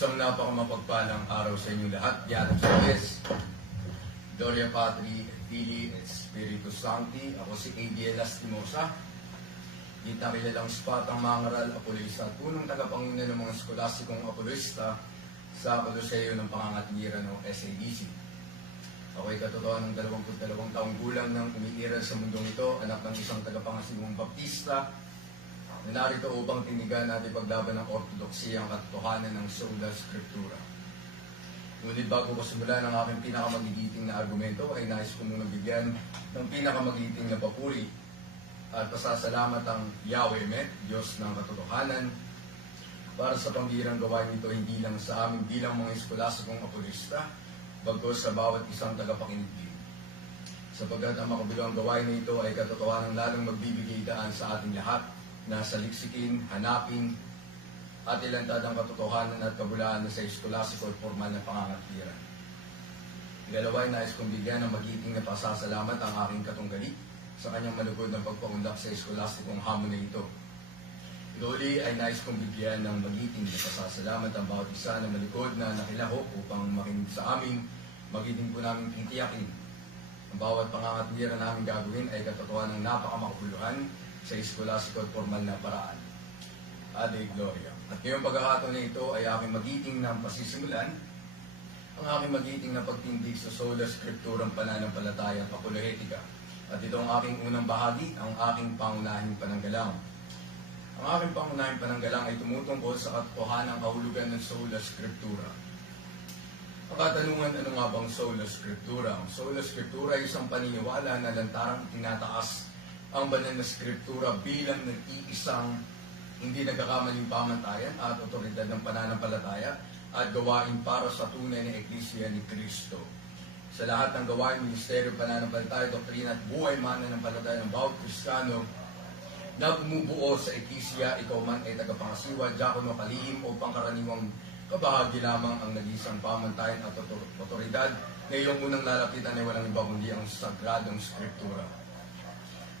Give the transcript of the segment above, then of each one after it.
Isang napakamapagpalang araw sa inyong lahat. Diyan sa Diyos. Gloria Patri, et Filii, et Spiritus Sancti. Ako si A.D. Lastimosa. Kita kilalang spatang mangaral, apologista at punong tagapanguna ng mga skolastikong apologista sa Koloseo ng Pangangatwiran o SABC. Ako ay katotohanan ng 22 taong gulang nang umiiral sa mundong ito, anak ng isang tagapangasimong baptista, na narito upang tinigan natin paglaban ng ortodoksiyang katotohanan ng Sola Scriptura. Ngunit bago ko simulan ang aking pinakamagigiting na argumento, ay nais ko munang bigyan ng pinakamagigiting na papuri at pasasalamat ang Yahweh Met, Diyos ng katotohanan, para sa pambihirang gawain nito hindi lang sa amin bilang mga eskolastikong apologista, bagkus sa bawat isang tagapakinig din. Sapagkat ang makabilang gawain na ito ay katotohanan lalong magbibigay daan sa ating lahat na saliksikin, hanapin, at ilantad ang katotohanan at kabulaan na sa eskolasiko at formal na pangangatwiran. Ikalawa ay nais kong bigyan ng magiting na pasasalamat ang aking katunggali sa kanyang malugod ng pagpaunlak sa eskolastikong hamon na ito. Uli ay nais kong bigyan ng magiting na pasasalamat ang bawat isa na malikod na nakilahok upang makinig sa amin, magiting po namin titiyakin. Ang bawat pangangatwiran namin gagawin ay katotohanan ng napakamakabuluhan sa eskolasiko at formal na paraan. Ade Gloria. At ngayong pagkakataon na ito ay aking magiting na pasisimulan ang aking magiting na pagtindig sa Sola Scripturang pananampalataya at apolohetika. At ito ang aking unang bahagi, ang aking pangunahing pananggalang. Ang aking pangunahing pananggalang ay tumutungkol sa katotohanan ng kahulugan ng Sola Scriptura. Ang katanungan, ano nga bang Sola Scriptura? Ang Sola Scriptura ay isang paniniwala na lantarang tinataas ang banal na Scriptura bilang nag-iisang hindi nagkakamaling pamantayan at otoridad ng pananampalataya at gawain para sa tunay na Eklesia ni Kristo. Sa lahat ng gawain, ministeryo, pananampalataya, doktrina at buhay mananampalataya ng bawat Kristiyano na bumubuo sa Eklesia, ikaw man ay tagapangasiwa, diakono, kalihim o pangkaraniwang kabahagi lamang ang nag-iisang pamantayan at otoridad na iyong unang lalapitan ay walang iba kundi ang Sagradong Scriptura.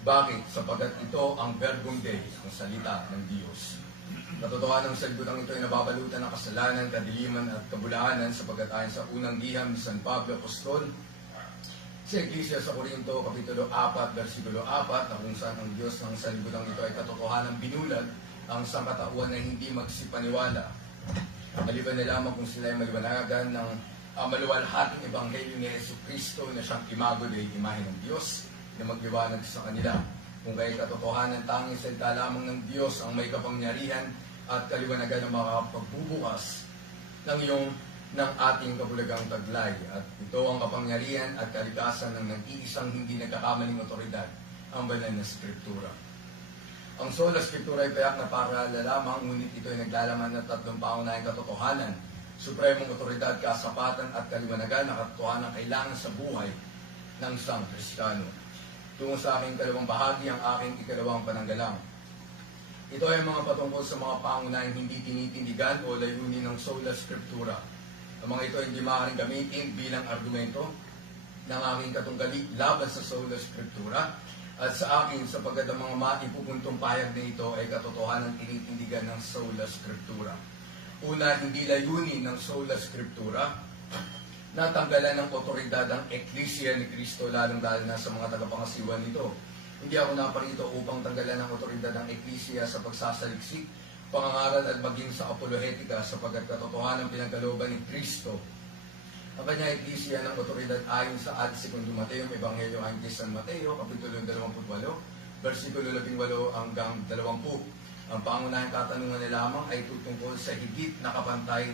Bakit? Sapagat ito ang Verbum Dei, ang salita ng Diyos. Katotohanan ng sagbutang ito ay nababalutan ng kasalanan, kadiliman at kabulaanan sapagkat ayon sa unang liham ni San Pablo Apostol sa Iglesia sa Corinto, Kapitulo 4, versikulo 4, na kung saan ang Diyos ng sagbutang ito ay katotohanan binulag ang sangkatauhan na hindi magsipaniwala. Maliban na lamang kung sila ay maliwanagan ng maluwalhating ebanghelyo ni Jesucristo na siyang imago Dei, imahe ng Diyos, na magliwanag sa kanila. Kung kaya katotohanan, tanging salita lamang ng Diyos ang may kapangyarihan at kaliwanagan ng makakapagbubukas ng ating kabulagang taglay. At ito ang kapangyarihan at kalikasan ng nag-iisang hindi nagkakamaling otoridad, ang banal na Scriptura. Ang Sola Scriptura ay payak na paaralan lamang, ngunit ito ay naglalaman ng tatlong pangunahing katotohanan, supremong otoridad, kasapatan at kaliwanagan na katotohanan kailangan sa buhay ng isang Kristiyano. Tungo sa aking ikalawang bahagi, ang aking ikalawang pananggalang. Ito ay mga patungkol sa mga pangunahing hindi tinitindigan o layunin ng Sola Scriptura. Ang mga ito hindi maaaring gamitin bilang argumento ng aking katunggali laban sa Sola Scriptura at sa akin sapagkat ang mga maipupuntong pahayag na ito ay katotohanan tinitindigan ng Sola Scriptura. Una, hindi layunin ng Sola Scriptura natanggalan ng otoridad ang Eklesia ni Kristo, lalong-lalo na sa mga tagapangasiwa nito. Hindi ako naparito upang tanggalan ng otoridad ang Eklesia sa pagsasaliksik, pangangaral at maging sa apolohetika sapagkat katotohanan ng pinagkalooban ni Kristo. Ang kanya Eklesia ng otoridad ayon sa ad segundo Mateo, Ebanghelyo ayon kay San Mateo, Kapitulo 28, versikulo 18 hanggang 20. Ang pangunahing katanungan na lamang ay tutungkol sa higit na kapantay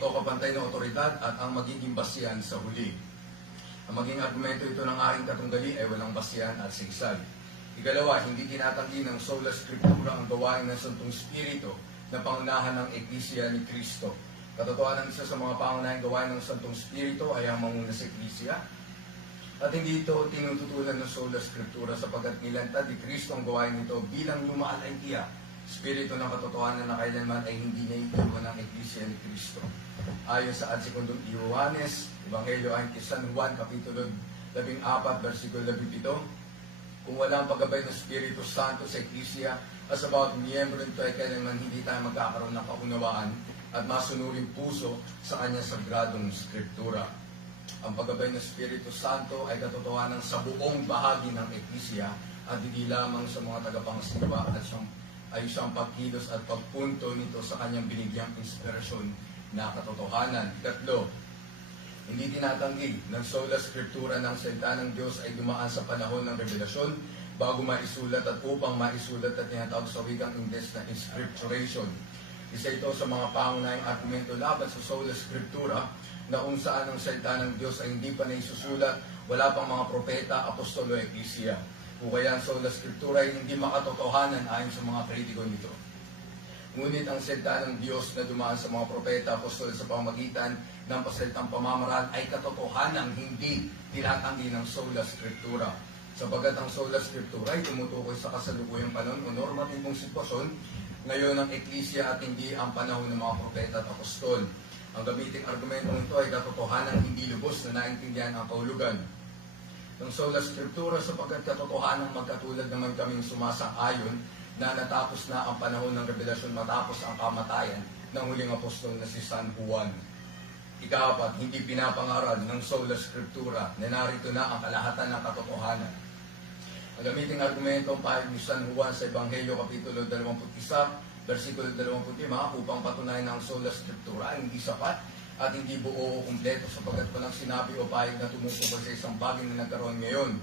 o kapantay na otoridad at ang magiging basihan sa huli. Ang maging argumento ito ng aking katunggali ay walang basihan at sigsag. Ikalawa, hindi tinatanggi ng Sola Scriptura ang gawain ng Santong Espiritu na pangunahan ng Eklesia ni Kristo. Katotohanan, isa sa mga pangunahing gawain ng Santong Espiritu ay ang manguna sa Eklesia. At hindi ito tinututunan ng Sola Scriptura sapagkat nilantad ni Kristo ang gawain nito bilang lumaalangkiya, Espiritu ng katotohanan na kailanman ay hindi naiiwan ng Eklesia ni Kristo. Ayon sa ad sekundong Johannes, Ebanghelyo ayon kay San Juan, Kapitulo 14, versikulo 17, kung wala ang paggabay ng Espiritu Santo sa Eklesia at sa bawat miyembro nito ay kailanman hindi tayo magkakaroon ng kaunawaan at masunuring puso sa kanyang sagradong skriptura. Ang paggabay ng Espiritu Santo ay katotohanan sa buong bahagi ng Eklisya at hindi lamang sa mga tagapangasiwa at siyang pagkilos at pagpunto nito sa kanyang binigyang inspirasyon na katotohanan. Ikatlo, hindi tinatanggi ng sola scriptura ng salita ng Diyos ay dumaan sa panahon ng revelasyon bago maisulat at upang maisulat at tinatawag sa wikang Ingles na inscripturation. Isa ito sa mga pangunahing argumento laban sa sola scriptura na kung saan ang salita ng Diyos ay hindi pa naisusulat, wala pang mga propeta, apostolo, eklisya. O kaya ang sola scriptura ay hindi makatotohanan ayon sa mga kritiko nito. Ngunit ang salita ng Diyos na dumaan sa mga propeta, apostol sa pamagitan ng pasalitang pamamaraan ay katotohanan hindi tinatanggi ng sola scriptura. Sapagat ang sola scriptura ay tumutukoy sa kasalukuyang panahon o normatibong sitwasyon ngayon ng eklisya at hindi ang panahon ng mga propeta at apostol. Ang gamiting argumentong ito ay katotohanan hindi lubos na naintindihan ang kahulugan ng sola scriptura sapagkat katotohanan magkatulad naman kaming sumasang-ayon na natapos na ang panahon ng revelasyon matapos ang kamatayan ng huling apostol na si San Juan. Ika-4, hindi pinapangaral ng sola scriptura na narito na ang kalahatan ng katotohanan. Ang gamiting argumento ang pahayag ni San Juan sa Ebanghelyo Kapitulo 21, versikulo 25 upang patunayan ng sola scriptura ay hindi sapat at hindi buo o kumpleto sapagkat walang sinabi o pahayag na tumutukoy sa isang bagay na nagkaroon ngayon.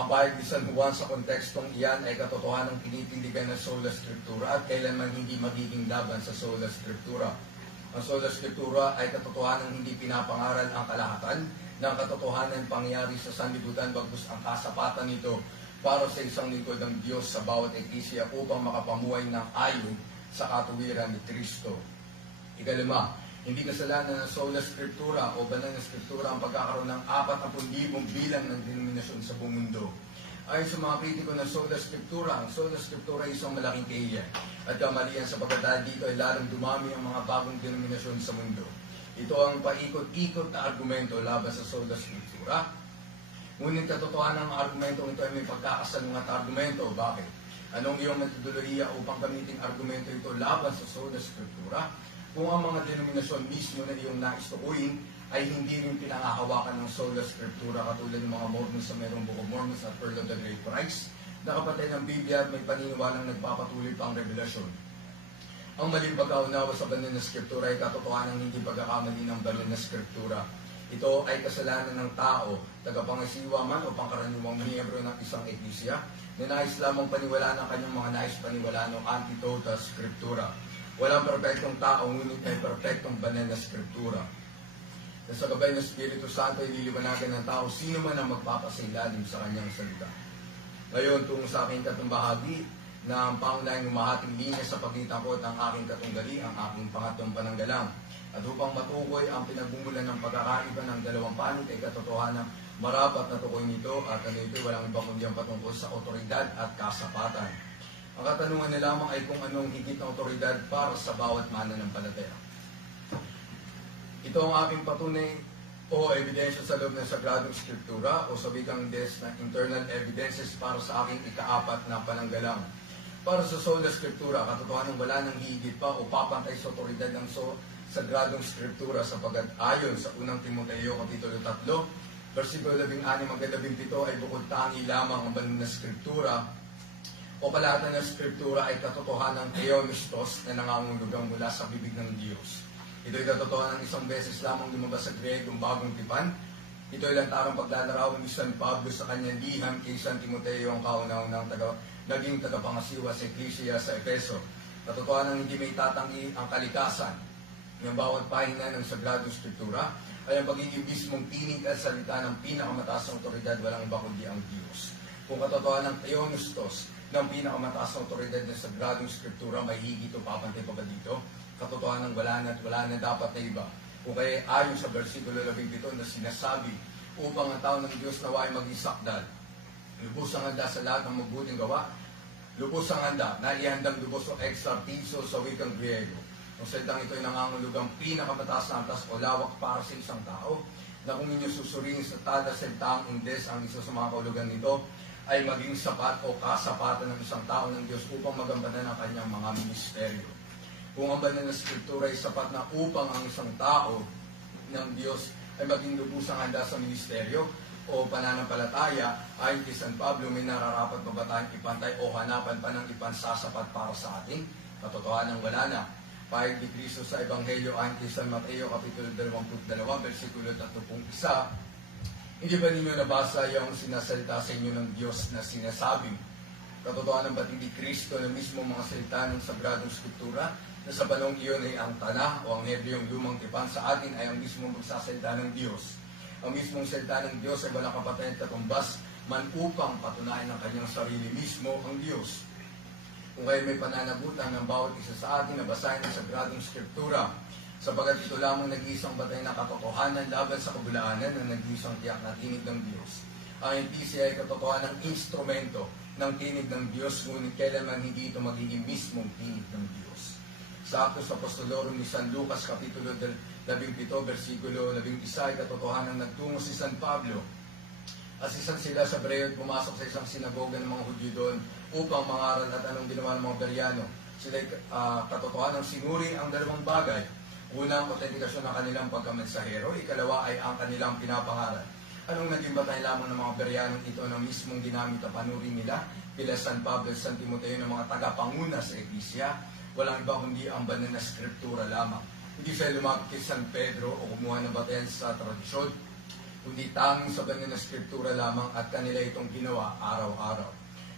Ang pahayag ni San Juan sa kontekstong iyan ay katotohanan ng tinitindigan ng sola scriptura at kailanman hindi magiging laban sa sola scriptura. Ang sola scriptura ay katotohanan ng hindi pinapangaral ang kalahatan ng katotohanan pangyayari sa sanlibutan bagkus ang kasapatan nito para sa isang lingkod ng Diyos sa bawat eklisya upang makapamuhay ng ayon sa katuwiran ni Kristo. Ikalima, hindi kasalanan ng sola scriptura o banal na scriptura ang pagkakaroon ng 40,000 bilang ng denominasyon sa buong mundo. Ayon sa mga kritiko ng sola scriptura, ang sola scriptura ay isang malaking kahiyan at kamalian sapagkat dahil dito ay lalong dumami ang mga bagong denominasyon sa mundo. Ito ang paikot-ikot na argumento laban sa sola scriptura. Ngunit katotohanan ng argumento ito ay may pagkakasalungat na argumento. Bakit? Anong iyong metodolohiya upang gamitin argumento ito laban sa sola scriptura? Kung ang mga denominasyon mismo na iyong naistukuin ay hindi rin pinangahawakan ng sola scriptura katulad ng mga Mormons sa mayroong Book of Mormon at Pearl of the Great Price na kapatid ng Biblia at may paniniwalang nagpapatuloy pa ang revelasyon. Ang maling pagkaunawa sa banal na scriptura ay katotohanan ng hindi pagkakamali ng banal na scriptura. Ito ay kasalanan ng tao, tagapangasiwa man o pangkaraniwang miyembro ng isang eklisya na nais lamang paniwalaan ng kanyang mga nais paniwalaan o antidota scriptura. Walang perpektong tao, ngunit may perpektong banal na scriptura. Na sa gabay ng Espiritu Santo, ililiwanagan ng tao sino man ang magpapasailalim sa kanyang salita. Ngayon, tungo sa aking katumbahagi na ang pangunahing umahating linya sa pagitan ko at ang aking katunggali, ang aking pangatlong pananggalang. At upang matukoy ang pinagbumulan ng pagkakaiba ng dalawang panig ay katotohanan marapat na tukoy nito at ano ito walang ibang kundi ang patungkol sa otoridad at kasapatan. Ang katanungan na lamang ay kung anong higit na otoridad para sa bawat mananampalataya. Ito ang aking patunay o ebidensya sa loob ng Sagradong Scriptura o sa wikang Ingles na internal evidences para sa aking ika-4 na pananggalang. Para sa sola Scriptura, katotohanan wala nang higit pa o papantay sa otoridad ng Sagradong Scriptura sapagat ayon sa unang Timoteo Kapitulo 3, versikulo 16 hanggang 17 ay bukod tangi lamang ang banal na Scriptura o kalahatan ng Scriptura ay katotohanan ng theomistos na nangangulugang mula sa bibig ng Diyos. Ito ay katotohanan ng isang beses lamang lumabas sa Griegong bagong tipan. Ito ay lantarang paglalarawan ni San Pablo sa kanyang liham kay San Timoteo ang kauna-unang naging tagapangasiwa sa Eklisya sa Efeso. Katotohanan hindi may tatanggi ang kalikasan ng bawat pahina ng Sagradong Scriptura ay ang pagiging mismong tinig at salita ng pinakamataas na otoridad walang iba kundi ang Diyos. Kung katotohanan ng theomistos ng pinakamataas na otoridad ng Sagradong Scriptura may higit o papantay pa ba dito? Katotohanan wala na dapat na iba. Kung kaya ayon sa versikulo 17 na sinasabi, upang ang tao ng Diyos nawa ay maging sakdal, lubos ang handa sa lahat ng mabuting gawa, lubos ang handa na ihandang lubos o exartizo sa wikang Griego. Ang salitang ito ay nangangulugang pinakamataas na antas o lawak para sa isang tao, na kung inyo susuriin sa tada salitang Ingles ang isa sa mga kahulugan nito, ay maging sapat o kasapatan ng isang tao ng Diyos upang magampanan ang kanyang mga ministeryo. Kung ang banal na Scriptura ay sapat na upang ang isang tao ng Diyos ay maging lubusang handa sa ministeryo o pananampalataya, ayon kay San Pablo, may nararapat pa ba tayong ipantay o hanapan pa ng ipansasapat para sa atin? Katotohanan wala na. Pahayag ni Cristo sa Ebanghelyo ayon kay San Mateo, Kapitulo 22, versikulo 31, hindi ba ninyo nabasa yung sinasalita sa inyo ng Diyos na sinasabing, katotohanan ba't hindi Kristo na mismo mga salita ng Sagradong Scriptura, na sa panahon iyon ay ang Tana o ang Hebreyong lumang tipan sa atin ay ang mismo magsasalita ng Diyos. Ang mismong salita ng Diyos ay walang kapatid at katumbas man upang patunayan ng kanyang sarili mismo ang Diyos. Kung kayo may pananagutan ng bawat isa sa atin na basahin ang Sagradong Scriptura, sapagat ito lamang nag-iisang batay na katotohanan laban sa kabulaanan na nag-iisang tiyak na tinig ng Diyos. Ang NPC ay katotohanan ng instrumento ng tinig ng Diyos, ngunit kailanman hindi ito magiging mismong tinig ng Diyos. Sa Actos Apostolorum ni San Lucas, Kapitulo 17, versikulo 11, ay katotohanan nagtungo si San Pablo. Asisan sila sa Berea at pumasok sa isang sinagoga ng mga Hudyo doon upang mangaral at anong ginawa ng mga Bereano. Sila katotohanan sinuri ang dalawang bagay. Una, ang autentikasyon ng kanilang pagkamensahero. Ikalawa ay ang kanilang pinapangaral. Anong naging batay lamang ng mga Bereanong ito na mismong ginamit na panuri nila? Pila San Pablo at San Timoteo ng mga tagapanguna sa Iglesia. Walang iba kundi ang banal na Scriptura lamang. Hindi siya lumapit kay San Pedro o kumuha ng batayan sa tradisyon, kundi tanging sa banal na Scriptura lamang at kanila itong ginawa araw-araw.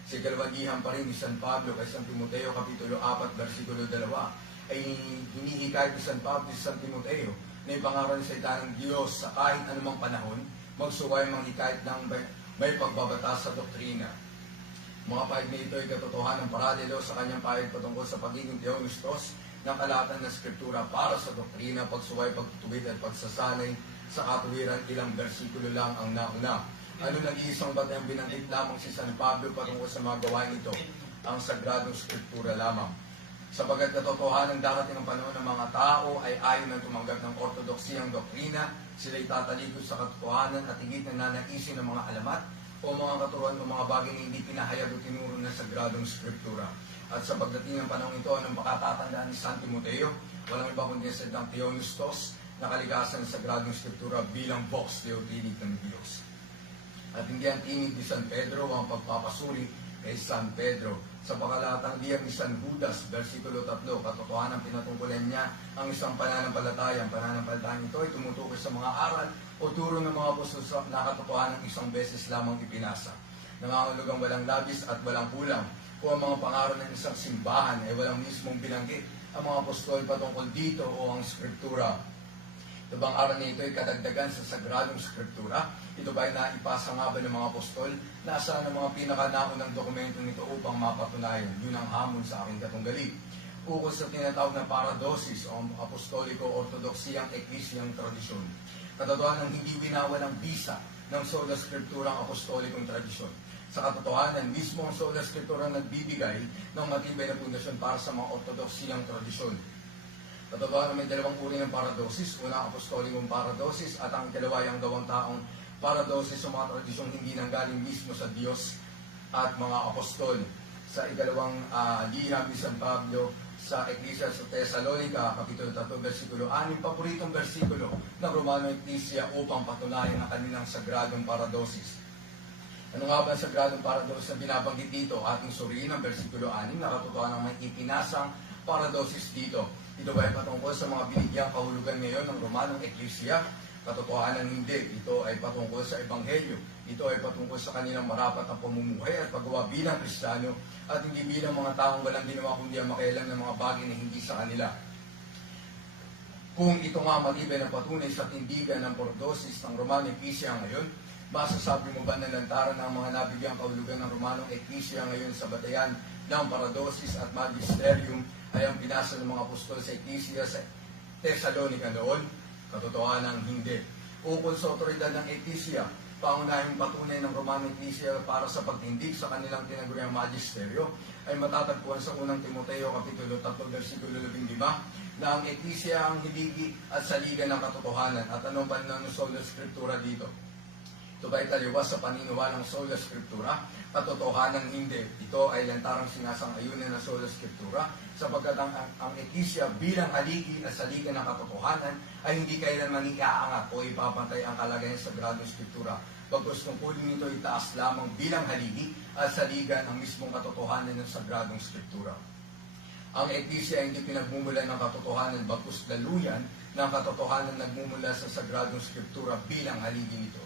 Sa ikalawang pa rin ni San Pablo kay San Timoteo, Kapitulo 4, versikulo 2, ay hinihikayat ni San Pablo sa San Timoteo na ipangaral sa salita ng Diyos sa kahit anumang panahon, magsuway manghikayat ng may pagbabata sa doktrina. Mga pahayag na ito ay katotohanan paralelo sa kanyang pahayag patungkol sa pagiging teonistos ng kalahatan ng Scriptura para sa doktrina, pagsuway, pagtutubid at pagsasanay sa katuwiran. Ilang bersikulo lang ang nauna. Ano nag-iisang batayang binanggit lamang si San Pablo patungkol sa mga gawain ito? Ang Sagradong Scriptura lamang. Sapagat katotohanan darating ang panahon ng mga tao ay ayaw nang tumanggap ng ortodoksiyang doktrina, sila'y tatalikod sa katotohanan at higit na nanaisin ng mga alamat o mga katuruan o mga bagay na hindi pinahayag o tinuro ng Sagradong Scriptura. At sa pagdating ng panahon ito, anong pakatatandaan ni San Timoteo? Walang iba kundi ang salitang Theonistos na kalikasan ng Sagradong Scriptura bilang vox deo tinig ng Diyos. At hindi ang tinig ni San Pedro o ang pagpapasuri kay San Pedro. Sa pakalatang diyang ni San Judas, versikulo 3, katotohanan pinatungkulan niya ang isang pananampalataya. Ang pananampalataya ito ay tumutukoy sa mga aral o turo ng mga apostol na katotohanan isang beses lamang ipinasa. Nangangahulugang walang labis at walang kulang. Kung ang mga pangaral ng isang simbahan ay walang mismong binanggit ang mga apostol patungkol dito o ang Scriptura, ito bang aral na ito ay kadagdagan sa Sagradong Scriptura? Ito ba ay naipasa nga ba ng mga apostol? Nasaan ang mga pinakanaunang dokumento nito upang mapatunayan? Yun ang hamon sa aking katunggali. Ukol sa tinatawag na paradosis o apostoliko-ortodoksiyang eklesyang tradisyon. Katotohanan ng hindi winawalang bisa ng sola Scriptura ang apostolikong tradisyon. Sa katotohanan, mismo ang sola Scriptura nagbibigay ng matibay na pundasyon para sa mga ortodoksiyang tradisyon. Katotohanan may dalawang uri ng paradosis. Una, ang apostolikong paradosis at ang ikalawa ay ang gawang taong paradosis sa mga tradisyong hindi nanggaling mismo sa Diyos at mga apostol. Sa ikalawang liham ni San Pablo sa Iglesia sa Thessalonica, Kapitulo 3, versikulo 6, paboritong versikulo ng Romano Ecclesia upang patunayan ang kanilang sagradong paradosis. Ano nga ba ang sagradong paradosis na binabanggit dito? Ating suriin ang versikulo 6 na katotohanan ng may ipinasang paradosis dito. Ito ba ay patungkol sa mga binigyang kahulugan ngayon ng Romanong Ecclesia? Katotohanan hindi. Ito ay patungkol sa Ebanghelyo. Ito ay patungkol sa kanilang marapat na pamumuhay at paggawa bilang Kristiyano at hindi bilang mga taong walang ginawa kundi ang makialam ng mga bagay na hindi sa kanila. Kung ito nga matibay na patunay sa tindigan ng paradosis ng Romanong Ecclesia ngayon, masasabi mo ba na lantaran ng mga nabigyang kahulugan ng Romanong Ecclesia ngayon sa batayan ng paradosis at magisterium ay ang pinasa ng mga apostol sa Ecclesia sa Thessalonica noon? Katotohanan hindi. Ukol sa otoridad ng Ecclesia, pangunahing patunay ng Romanong Ecclesia para sa pagtindig sa kanilang tinaguriang magisteryo ay matatagpuan sa unang Timoteo, Kapitulo 3, versikulo 15, na ang Ecclesia ang hiligi at saligan ng katotohanan. At anong panahon ng sola Scriptura dito? Ito ba'y taliwas sa paniniwalang sola scriptura? Katotohanan hindi. Ito ay lantarang sinasang-ayunan ng sola scriptura sapagkat ang eklisya bilang haligi at saligan ng katotohanan ay hindi kailanman iaangat o ipapantay ang kalagayan sa Sagradong Scriptura. Bagkus tungkulin nito itaas lamang bilang haligi at saligan ang mismong katotohanan ng Sagradong Scriptura. Ang eklisya ay hindi pinagmumula ng katotohanan bagkus daluyan ng katotohanan nagmumula sa Sagradong Scriptura bilang haligi nito.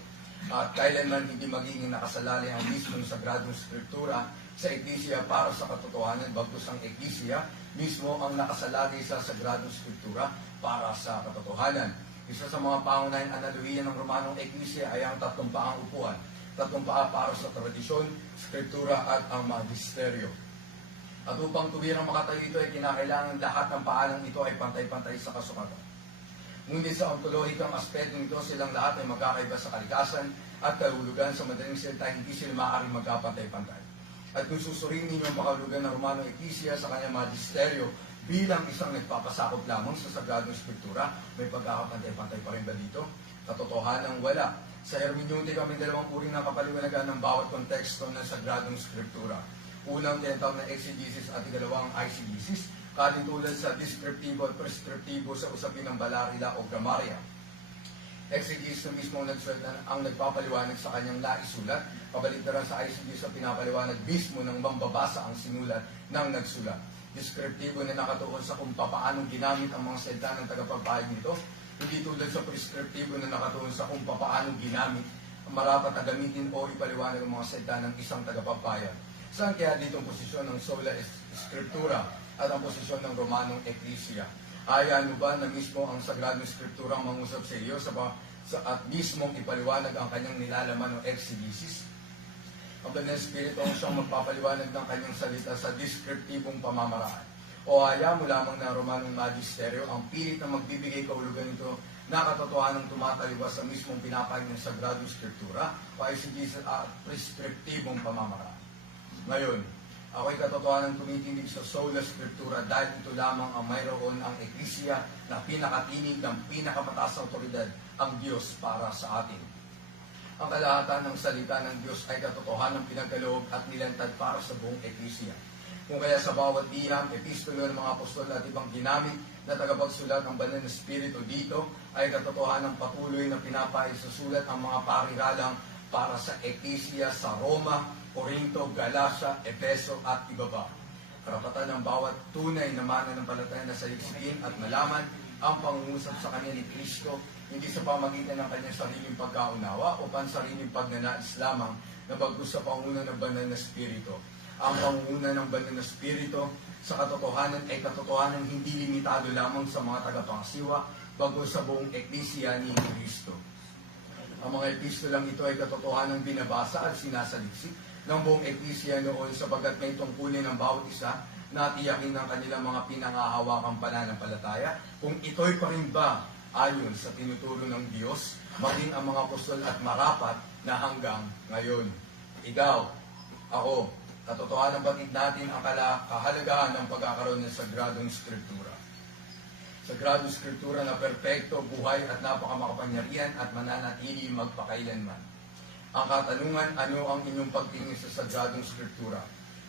At kailanman hindi magiging nakasalalay ang mismong Sagradong Scriptura sa eklisya para sa katotohanan bagkus ang eklisya mismo ang nakasalalay sa Sagradong Scriptura para sa katotohanan. Isa sa mga pangunahing analohiya ng Romanong eklisya ay ang 3 paang upuan. 3 paa para sa tradisyon, Scriptura at ang magisteryo. At upang tubirang makatayo ito ay kinakailangan lahat ng paalang ito ay pantay-pantay sa kasukatan. Ngunit sa ontologikang aspeto nito, silang lahat ay magkakaiba sa kalikasan at kahulugan. Sa madaling salita, hindi sila maaaring magkapantay-pantay. At kung susuriin ninyo ang makahulugan ng Romano Ecclesia sa kanyang magisteryo bilang isang nagpapasakop lamang sa Sagradong Scriptura, may pagkakapantay-pantay pa rin ba dito? Katotohanan wala. Sa hermeneutika may 2 uri ng kapaliwanagan ng bawat konteksto ng Sagradong Scriptura. Unang tinatawag na exegesis at ikalawang eisegesis, katulad sa descriptibo at prescriptibo sa usapin ng balarila o gramarya. Exegesis na mismo ang nagpapaliwanag sa kanyang naisulat, kabaligtaran sa eisegesis sa pinapaliwanag mismo ng mambabasa ang sinulat ng nagsulat. Descriptibo na nakatuon sa kung paano ginamit ang mga salita ng tagapagpahayag nito, hindi tulad sa prescriptibo na nakatuon sa kung paano ginamit marapat na gamitin o ipaliwanag ang mga salita ng isang tagapagpahayag. Saan kaya dito ang posisyon ng sola scriptura at ang posisyon ng Romanong Ecclesia? Hayaan mo ba na mismo ang Sagradong Scriptura ang mangusap sa iyo at mismong ipaliwanag ang kanyang nilalaman ng exegesis? Ang Banal na Espiritu ang siyang magpapaliwanag ng kanyang salita sa descriptibong pamamaraan. O hayaan mo lamang na Romanong Magisteryo ang pilit na magbibigay kahulugan nito na katotohanan ng tumataliwas sa mismong pinapahayag ng Sagradong Scriptura o exegesis at prescriptibong pamamaraan. Ngayon, ako'y katotohanan tumitindig sa sola scriptura dahil ito lamang ang mayroon ang eklisya na pinakatinig ng pinakamataas na otoridad, ang Diyos para sa atin. Ang kalahatan ng salita ng Diyos ay katotohanan pinagkaloob at nilantad para sa buong eklisya. Kung kaya sa bawat liham, epistolo ng mga apostol at ibang ginamit na tagapagsulat ng Banal na Espiritu dito ay katotohanan patuloy na pinapahayag sa sulat ang mga pariralang para sa eklisya sa Roma, Corinto, Galacia, Efeso at iba pa. Karapatan ng bawat tunay na mananampalataya na saliksikin at malaman ang pangungusap sa kanya ni Kristo, hindi sa pamagitan ng kanyang sariling pagkaunawa o pansariling pagnanais lamang na bagkus sa panguna ng Banal na Espiritu. Ang panguna ng Banal na Espiritu sa katotohanan ay katotohanan hindi limitado lamang sa mga tagapangasiwa, bagkus sa buong eklisya ni Kristo. Ang mga epistolang ito ay katotohanan binabasa at sinasaliksik ng buong eklisya noon sapagkat may tungkulin ng bawat isa na tiyakin ng kanilang mga pinangahawakang pananampalataya kung ito'y pa rin ba ayon sa tinuturo ng Diyos, maging ang mga apostol at marapat na hanggang ngayon. Ikaw, ako, katotohanan batid natin ang kahalagahan ng pagkakaroon ng Sagradong Scriptura. Sagradong Scriptura na perpekto, buhay at napakamakapangyarihan at mananatili magpakailanman. Ang katanungan, ano ang inyong pagtingin sa Sagradong Scriptura?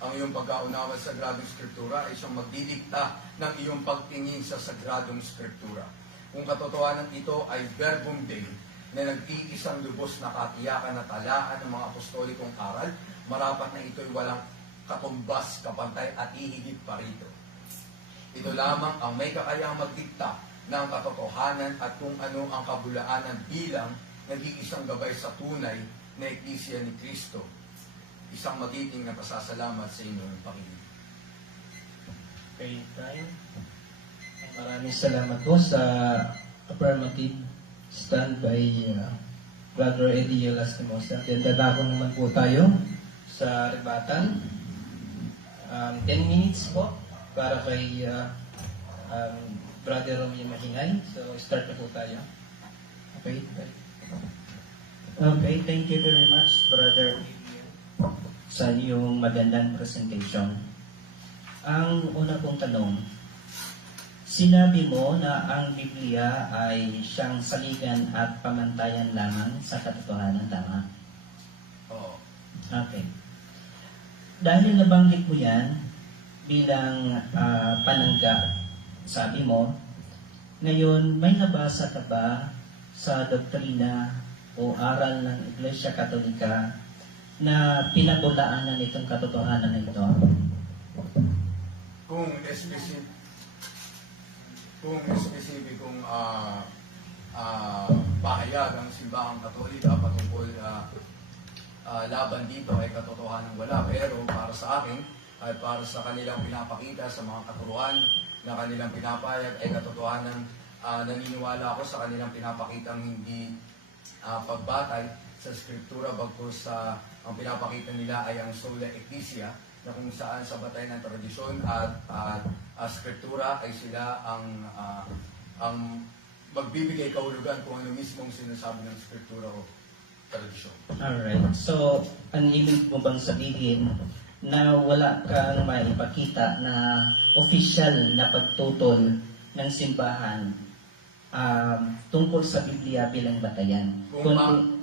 Ang iyong pagkaunawa sa Sagradong Scriptura ay siyang magdidikta ng iyong pagtingin sa Sagradong Scriptura. Kung katotohanan ito ay verbum Dei na nag-iisang lubos na katiyakan na talaan ng mga apostolikong aral, marapat na ito'y walang katumbas, kapantay at ihigit pa rito. Ito lamang ang may kakayang magdikta ng katotohanan at kung ano ang kabulaanan bilang nag-iisang gabay sa tunay na eklisya ni Kristo. Isang magiting na pasasalamat sa inyong Panginoon. Okay, tayo. Maraming salamat po sa affirmative stand by Brother Eddie Lastimosa. Then dadako naman po tayo sa rebuttal. 10 minutes po para kay Brother Romeo Mahingay. So start na po tayo. Okay, Okay, thank you very much, Brother, sa iyong magandang presentation. Ang una kong tanong, sinabi mo na ang Biblia ay siyang saligan at pamantayan lamang sa katotohanan, tama? Okay. Dahil nabanggit mo yan bilang panangga, sabi mo, ngayon may nabasa ka ba sa doktrina o aral ng Iglesia Katolika na pinabulaanan itong katotohanan na ito? Kung espesipikong pahayag ang simbahang Katolika patungkol laban dito ay katotohanan wala. Pero para sa akin, ay para sa kanilang pinapakita sa mga katuruan na kanilang pinapayag ay katotohanan, naniniwala ako sa kanilang pinapakitang hindi pagbatay sa Skriptura bagkus ang pinapakita nila ay ang sola ecclesia na kung saan sa batay ng tradisyon at Skriptura ay sila ang magbibigay kahulugan kung ano mismong sinasabi ng Skriptura o tradisyon. Alright. So, ang ibig mo bang sabihin na wala kang maipakita na official na pagtutol ng simbahan tungkol sa Biblia bilang batayan? Kundi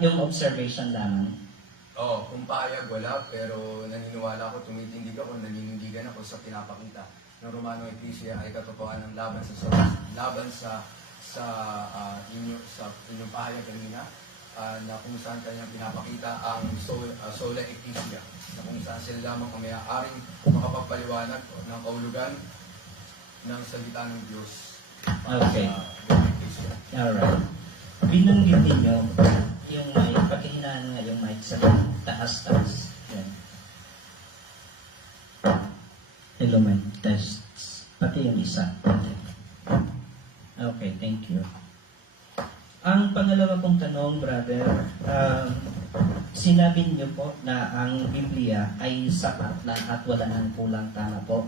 yung observation lamang. Kung payag, wala, pero naniniwala ako, tumitindig ako, naninindigan ako sa pinapakita ng Romano Ecclesia ay katotohanan ng laban sa inyong pahayag kanina, na kung saan kanyang pinapakita ang sola ecclesia, na kung saan sila lamang ang may-aaring makapagpaliwanag ng kahulugan ng salita ng Diyos. Okay. Sa ecclesia. Alright. Binanggit ninyo yung mic, pagkahinaan nga yung mic sa taas-taas. Yan. Hello, mic. Tests. Pati yung isa. Okay, thank you. Ang pangalawa kong tanong, brother, sinabi niyo po na ang Biblia ay sapat na at wala nang kulang, tama po?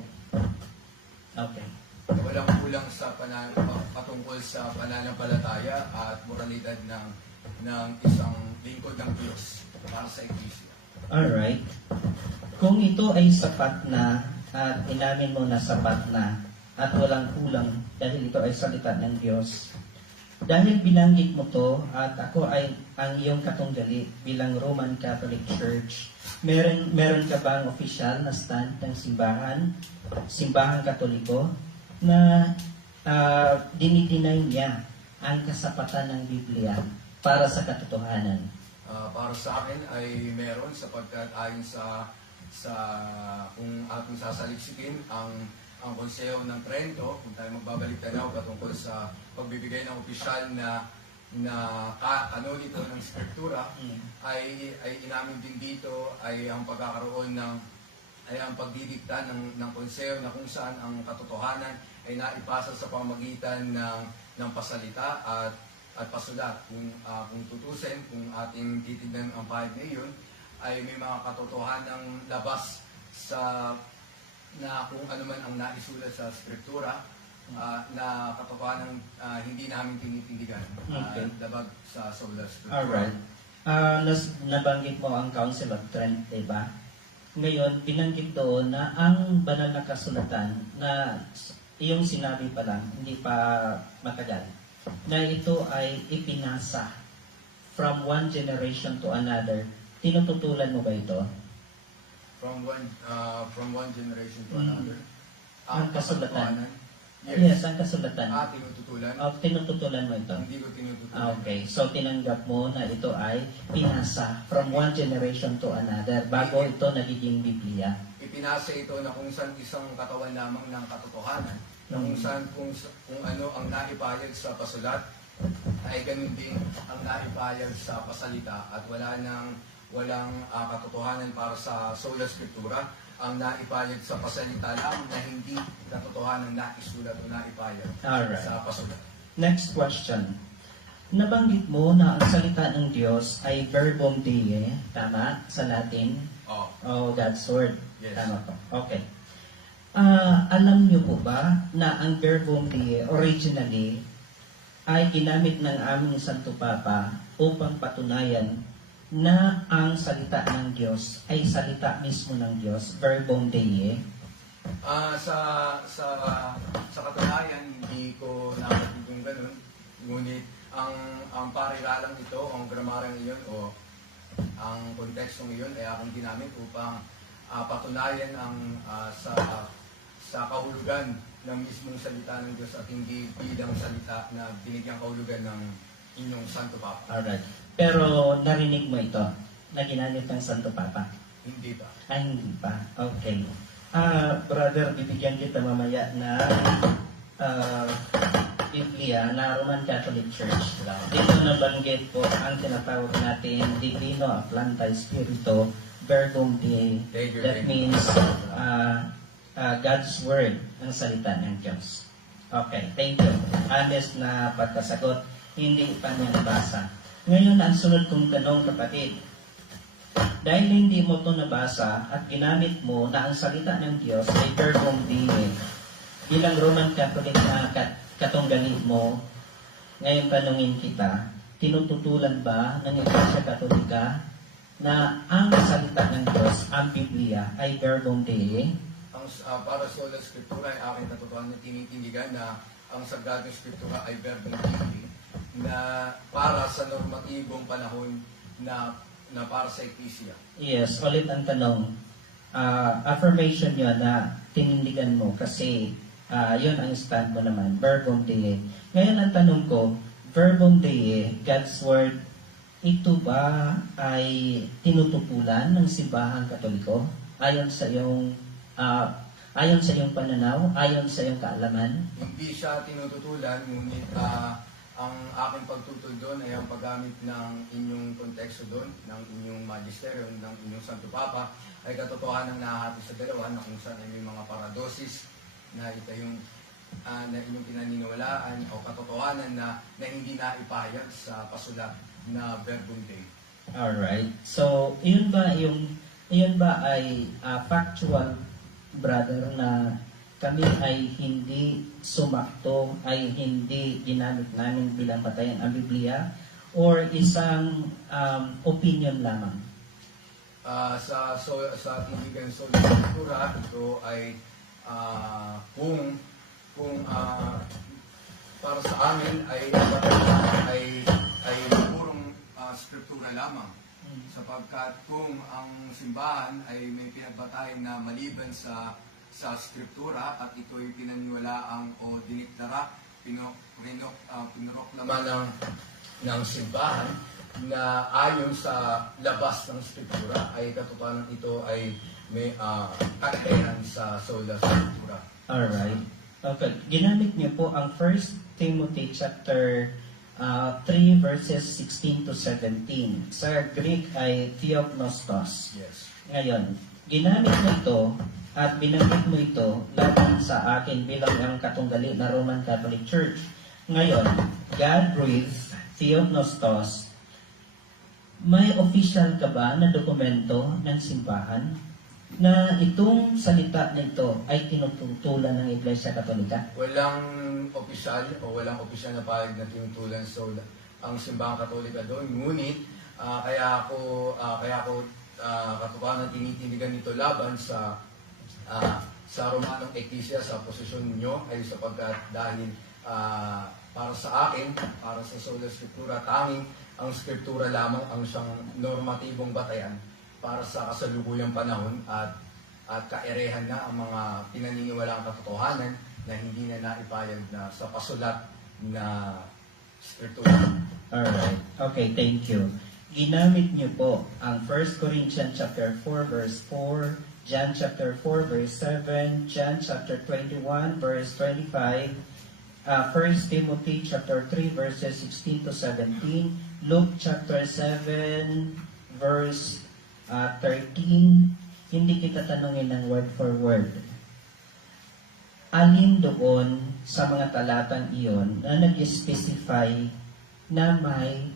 Okay. Walang kulang sa patungkol sa pananampalataya at moralidad ng isang lingkod ng Diyos para sa Iglesia. Alright. Kung ito ay sapat na at inamin mo na sapat na at walang kulang dahil ito ay salita ng Diyos, dahil binanggit mo to at ako ay ang iyong katunggali bilang Roman Catholic Church, meron ka bang official na stand ng simbahang Katoliko na dinidinay niya ang kasapatan ng Biblia para sa katotohanan? Para sa akin ay meron sapagkat ayon sa kung ating sasaliksikin ang Konseho ng Trento, kung tayo magbabalik tanaw patungkol sa pagbibigay ng opisyal na ano dito ng Skriptura, ay inamin din dito ay ang pagkakaroon ay ang pagdidikta ng Konseho na kung saan ang katotohanan ay naipasa sa pamamagitan ng pasalita at pasulat. Kung tutusin, kung ating titignan ang pahid na iyon, ay may mga katotohanang labas na kung ano man ang naisulat sa Skriptura, na katotohanan hindi namin tinitindigan, Okay. labag sa sola Skriptura. Alright. Nabanggit mo ang Council of Trent, diba? Ngayon, binanggit doon na ang banal na kasulatan na iyong sinabi pa lang, hindi pa matagal, na ito ay ipinasa from one generation to another. Tinututulan mo ba ito? From one generation to another. Ang kasulatan? Yes. Yes, ang kasulatan. Tinututulan. Tinututulan mo ito? Hindi ko tinututulan. Okay, so tinanggap mo na ito ay pinasa from one generation to another bago ito nagiging Biblia. Ipinasa ito na kung saan isang katawan lamang ng katotohanan, na kung saan kung ano ang naipahayag sa pasulat ay ganun din ang naipahayag sa pasalita at walang katotohanan para sa sola Scriptura ang naipahayag sa pasalita lang na hindi katotohanan na isulat o naipahayag Alright. sa pasulat. Next question. Nabanggit mo na ang salita ng Diyos ay verbum Dei, tama? Sa Latin? O God's Word. Yes. Tama po. Okay. Alam niyo po ba na ang verbum Dei originally ay ginamit ng aming Santo Papa upang patunayan na ang salita ng Diyos ay salita mismo ng Diyos, verbum Dei? Sa katunayan, hindi ko nakatid yung ganun. Ngunit ang parilalang ito, ang gramarang iyon, o Ang kontekstong iyon ay aking ginamit upang patunayan ang sa kahulugan ng mismong salita ng Diyos at hindi bilang salita na binigyang kahulugan ng inyong Santo Papa. Alright. Pero narinig mo ito na ginamit ng Santo Papa? Hindi ba? Ay, hindi pa. Okay. Brother, bibigyan kita mamaya na Biblia na Roman Catholic Church. Dito nabanggit po ang tinatawag natin Divino Atlanta Spirito Verbum Dei. That means God's Word, ang salita ng Diyos. Okay, thank you. Honest na pagkasagot, hindi pa niya nabasa. Ngayon, ang sunod kong tanong, kapatid. Dahil hindi mo ito nabasa at ginamit mo na ang salita ng Diyos ay Verbum Dei, bilang Roman Catholic na katunggali mo, ngayon tanungin kita, tinututulan ba ng Iglesia Katolika na ang salita ng Diyos, ang Biblia, ay Verbum Dei? Para sa Sola Scriptura ay aking katotohanan na tinitindigan na ang Sagradong Scriptura ay Verbum Dei na para sa normatibong panahon na para sa Ecclesia. Yes, ulit ang tanong. Affirmation yun na tinindigan mo kasi yun ang stand mo naman, Verbum Dei. Ngayon ang tanong ko, Verbum Dei, God's Word, ito ba ay tinutupulan ng simbahang Katoliko? Ayon sa iyong pananaw, ayon sa iyong kaalaman? Hindi siya tinututulan, ngunit ang aking pagtutol doon ay ang paggamit ng inyong konteksto doon, ng inyong magisterium, ng inyong Santo Papa, ay katotohanan ng nahahati sa dalawa na kung saan ay may mga paradosis na ito yung na inyong pinaniniwalaan o katotohanan na hindi na ipahayag sa pasulat na Verbum Dei. Alright. So, iyon ba ay factual, brother, na kami ay hindi sumakto, ay hindi ginamit namin bilang batayan ang Biblia, or isang opinion lamang? Sa tindigan sa Scriptura, ito ay kung para sa amin ay purong Scriptura lamang. Sapagkat kung ang simbahan ay may pinagbatayan na maliban sa Scriptura at ito'y pinaniwalaang o diniklara, pinroklaman ng simbahan na ayon sa labas ng Scriptura ay katotohanan ito ay may kakayahan sa sola Scriptura. Alright. Okay. Ginamit niyo po ang 1 Timothy chapter 3 verses 16 to 17. Sa Greek ay theopnostos. Yes. Ngayon, ginamit mo ito at binanggit mo ito laban sa akin bilang ang katunggali na Roman Catholic Church. Ngayon, God-breathed, theopnostos, may official ka ba na dokumento ng simbahan na itong salita na ito ay tinututulan ng Iglesia Katolika? Walang opisyal na pahayag na tinutulan ang simbahang Katolika doon. Ngunit kaya ako katotohanan tinitindigan nito laban sa Romanong Ecclesia sa posisyon ninyo ay sapagkat dahil para sa akin, para sa Sola Scriptura, tanging ang Scriptura lamang ang siyang normatibong batayan para sa kasalukuyang panahon at kaerehan na ang mga pinaniniwalaang katotohanan na hindi na naipayag na sa pasulat na Scriptura. Alright. Okay, thank you. Ginamit niyo po ang 1 Corinthians chapter 4 verse 4, John chapter 4 verse 7, John chapter 21 verse 25, 1 Timothy chapter 3 verses 16 to 17, Luke chapter 7 verse 13. Hindi kita tanungin ng word for word. Alin doon sa mga talatang iyon na nag-specify na may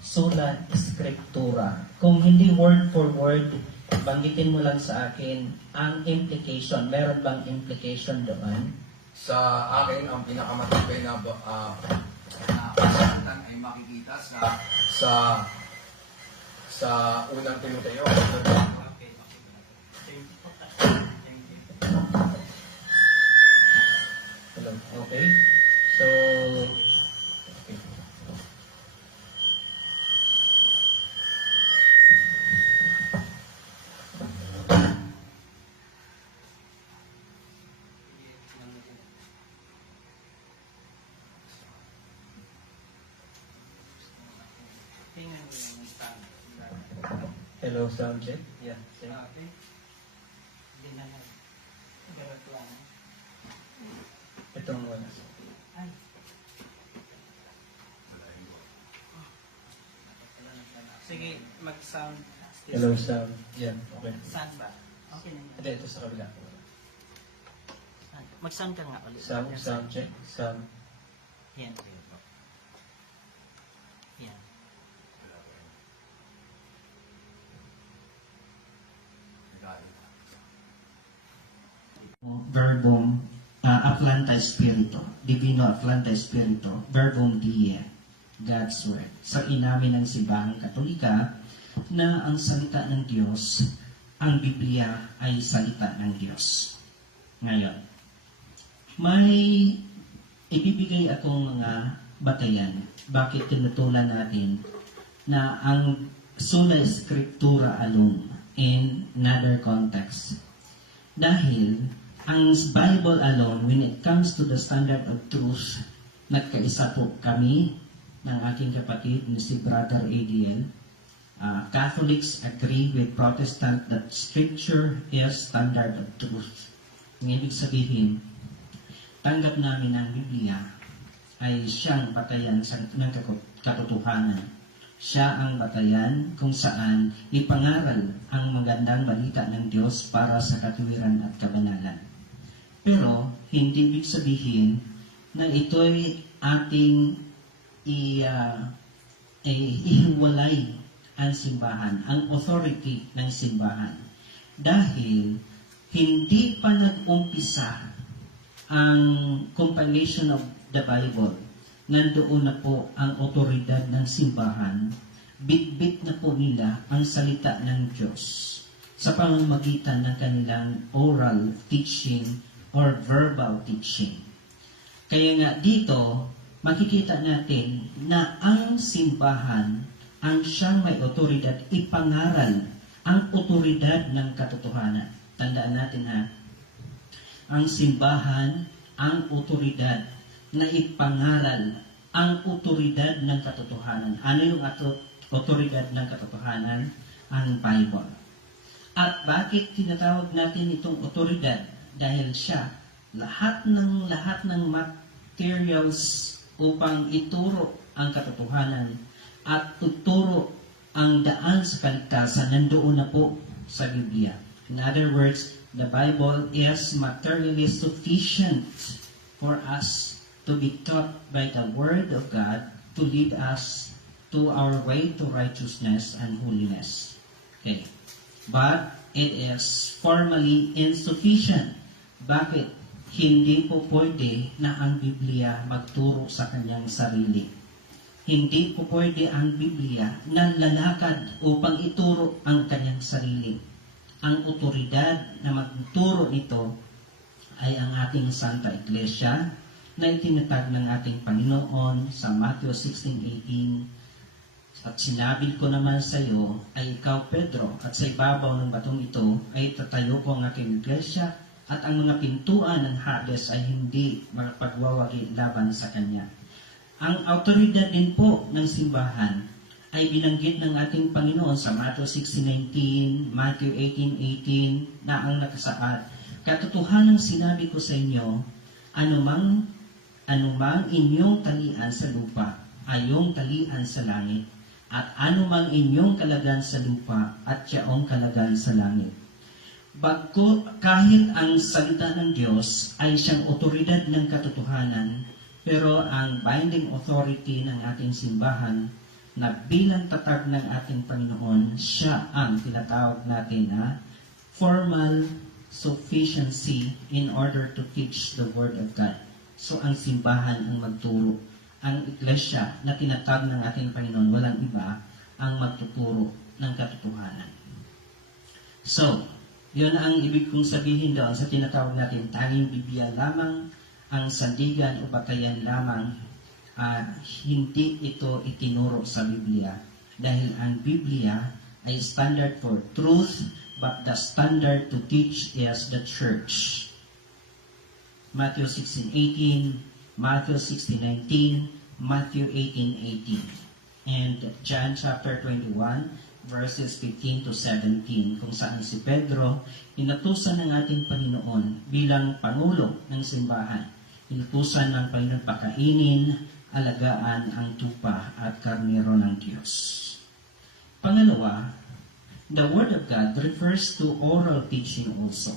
sola scriptura? Kung hindi word for word, banggitin mo lang sa akin ang implication. Meron bang implication doon? Sa akin, ang pinakamatibay na kasulatan ay makikita sa unang Timoteo. Hello. Okay. So, okay. Tingnan mo yung stand. Hello, sound check. Yeah, same. Okay. Hindi na yan. Ganun lang. Itong wala. Ay. Sige, mag-sound. Hello, sound. Yeah, okay. Sound ba? Okay na Hindi, ito sa kabila. Mag-sound ka nga ulit. Sound check. Sound. Yan. Yan. Verbum Atlanta Spirito, Divino Atlanta Spirito, Verbum Dei, God's Word. Sa inamin ng Simbahang Katolika na ang salita ng Diyos, ang Biblia ay salita ng Diyos. Ngayon, may ibibigay akong mga batayan. Bakit tinutulan natin na ang sola scriptura alone in another context? Dahil ang Bible alone, when it comes to the standard of truth, nagkaisa po kami ng aking kapatid na si Brother ADL. Catholics agree with Protestant that Scripture is standard of truth. Ang ibig sabihin, tanggap namin ang Biblia ay siyang batayan ng katotohanan. Siya ang batayan kung saan ipangaral ang magandang balita ng Diyos para sa katuwiran at kabanalan. Pero, hindi ibig sabihin na ito'y ating ihiwalay ang simbahan, ang authority ng simbahan. Dahil, hindi pa nag-umpisa ang compilation of the Bible. Nandoon na po ang otoridad ng simbahan. Bit-bit na po nila ang salita ng Diyos sa pamamagitan ng kanilang oral teaching or verbal teaching. Kaya nga dito, makikita natin na ang simbahan ang siyang may otoridad ipangaral ang otoridad ng katotohanan. Tandaan natin ha, ang simbahan ang otoridad na ipangaral ang otoridad ng katotohanan. Ano yung otoridad ng katotohanan? Ang Bible. At bakit tinatawag natin itong otoridad? Dahil siya, lahat ng materials upang ituro ang katotohanan at tuturo ang daan sa kaligtasan nandoon na po sa Biblia. In other words, the Bible is materially sufficient for us to be taught by the Word of God to lead us to our way to righteousness and holiness. Okay. But it is formally insufficient. Bakit? Hindi po pwede na ang Biblia magturo sa kanyang sarili. Hindi po pwede ang Biblia na lalakad upang ituro ang kanyang sarili. Ang otoridad na magturo nito ay ang ating Santa Iglesia na itinatag ng ating Panginoon sa Matthew 16:18. At sinabi ko naman sa iyo ay ikaw, Pedro, at sa ibabaw ng batong ito ay tatayo ko ang aking iglesia at ang mga pintuan ng Hades ay hindi makapagwawagi laban sa kanya. Ang autoridad din po ng simbahan ay binanggit ng ating Panginoon sa Matthew 16:19, Matthew 18:18 na ang nakasaad, katotohanan sinabi ko sa inyo, anumang inyong talian sa lupa, ayong talian sa langit, at anumang inyong kalagan sa lupa, at yaong kalagan sa langit. Bagko kahit ang salita ng Diyos ay siyang otoridad ng katotohanan, pero ang binding authority ng ating simbahan na bilang tatag ng ating Panginoon, siya ang tinatawag natin na formal sufficiency in order to teach the Word of God. So ang simbahan ang magturo. Ang iglesia na tinatag ng ating Panginoon, walang iba ang magtuturo ng katotohanan. So, yun ang ibig kong sabihin doon sa tinatawag natin tanging Biblia lamang, ang sandigan o batayan lamang, hindi ito itinuro sa Biblia. Dahil ang Biblia ay standard for truth, but the standard to teach is the church. Matthew 16:18, Matthew 16:19, Matthew 18:18. and John chapter 21, verses 15 to 17, kung saan si Pedro, inutusan ng ating Panginoon bilang Pangulo ng simbahan. Inutusan ng Panginoon pakainin, alagaan ang tupa at karnero ng Diyos. Pangalawa, the Word of God refers to oral teaching also.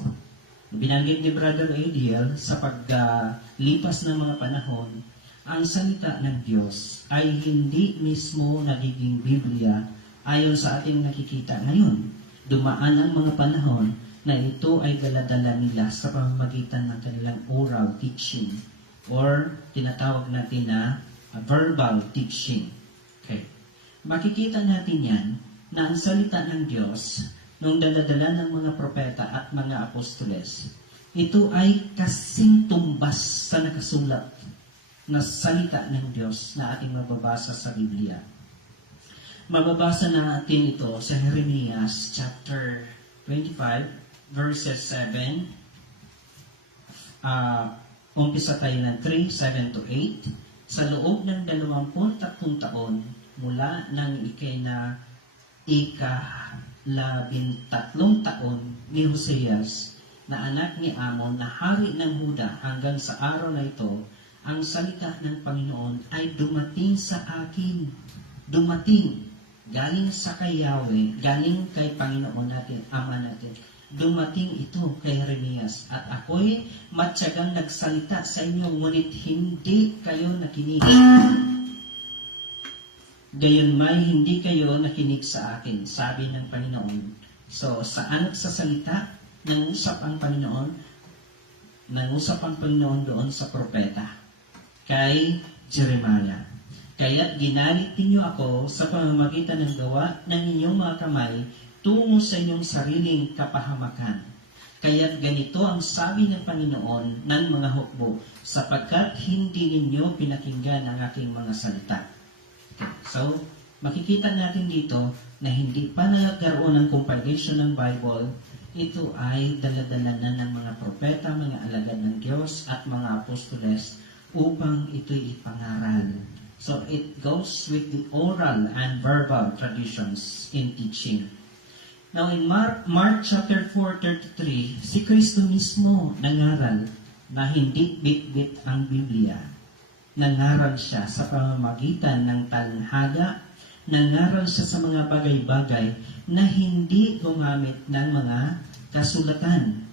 Binanggit ni Brother Adiel, sa paglipas ng mga panahon, ang salita ng Diyos ay hindi mismo nagiging Biblia ayon sa ating nakikita ngayon. Dumaan ang mga panahon na ito ay daladala nila sa pamamagitan ng kanilang oral teaching or tinatawag natin na verbal teaching. Okay. Makikita natin yan na ang salita ng Diyos nung daladala ng mga propeta at mga apostoles, ito ay kasing tumbas sa nakasulat na salita ng Diyos na ating mababasa sa Biblia. Mababasa natin ito sa Jeremias chapter 25, verses 7. Umpisa tayo ng 3, 7 to 8. Sa loob ng 20 taon mula ng ika-13 taon ni Hoseas na anak ni Amon na hari ng Huda hanggang sa araw na ito, ang salita ng Panginoon ay dumating sa akin. Dumating. Galing sa kay Yahweh, galing kay Panginoon natin, Ama natin. Dumating ito kay Jeremias. At ako'y matyagang nagsalita sa inyo, ngunit hindi kayo nakinig. Gayon may hindi kayo nakinig sa akin, sabi ng Panginoon. So, saan nagsasalita? Nangusap ang Panginoon. Nangusap ang Panginoon doon sa propeta, kay Jeremiah. Kaya't ginalit ninyo ako sa pamamagitan ng gawa ng inyong mga kamay tungo sa inyong sariling kapahamakan. Kaya't ganito ang sabi ng Panginoon ng mga hukbo, sapagkat hindi ninyo pinakinggan ang aking mga salita. So, makikita natin dito na hindi pa nagkaroon ng compilation ng Bible. Ito ay daladala na ng mga propeta, mga alagad ng Diyos at mga apostoles upang ito'y ipangaral. So, it goes with the oral and verbal traditions in teaching. Now, in Mark chapter 4:33, si Kristo mismo nangaral na hindi bit-bit ang Biblia. Nangaral siya sa pamamagitan ng talhaga, nangaral siya sa mga bagay-bagay na hindi gumamit ng mga kasulatan.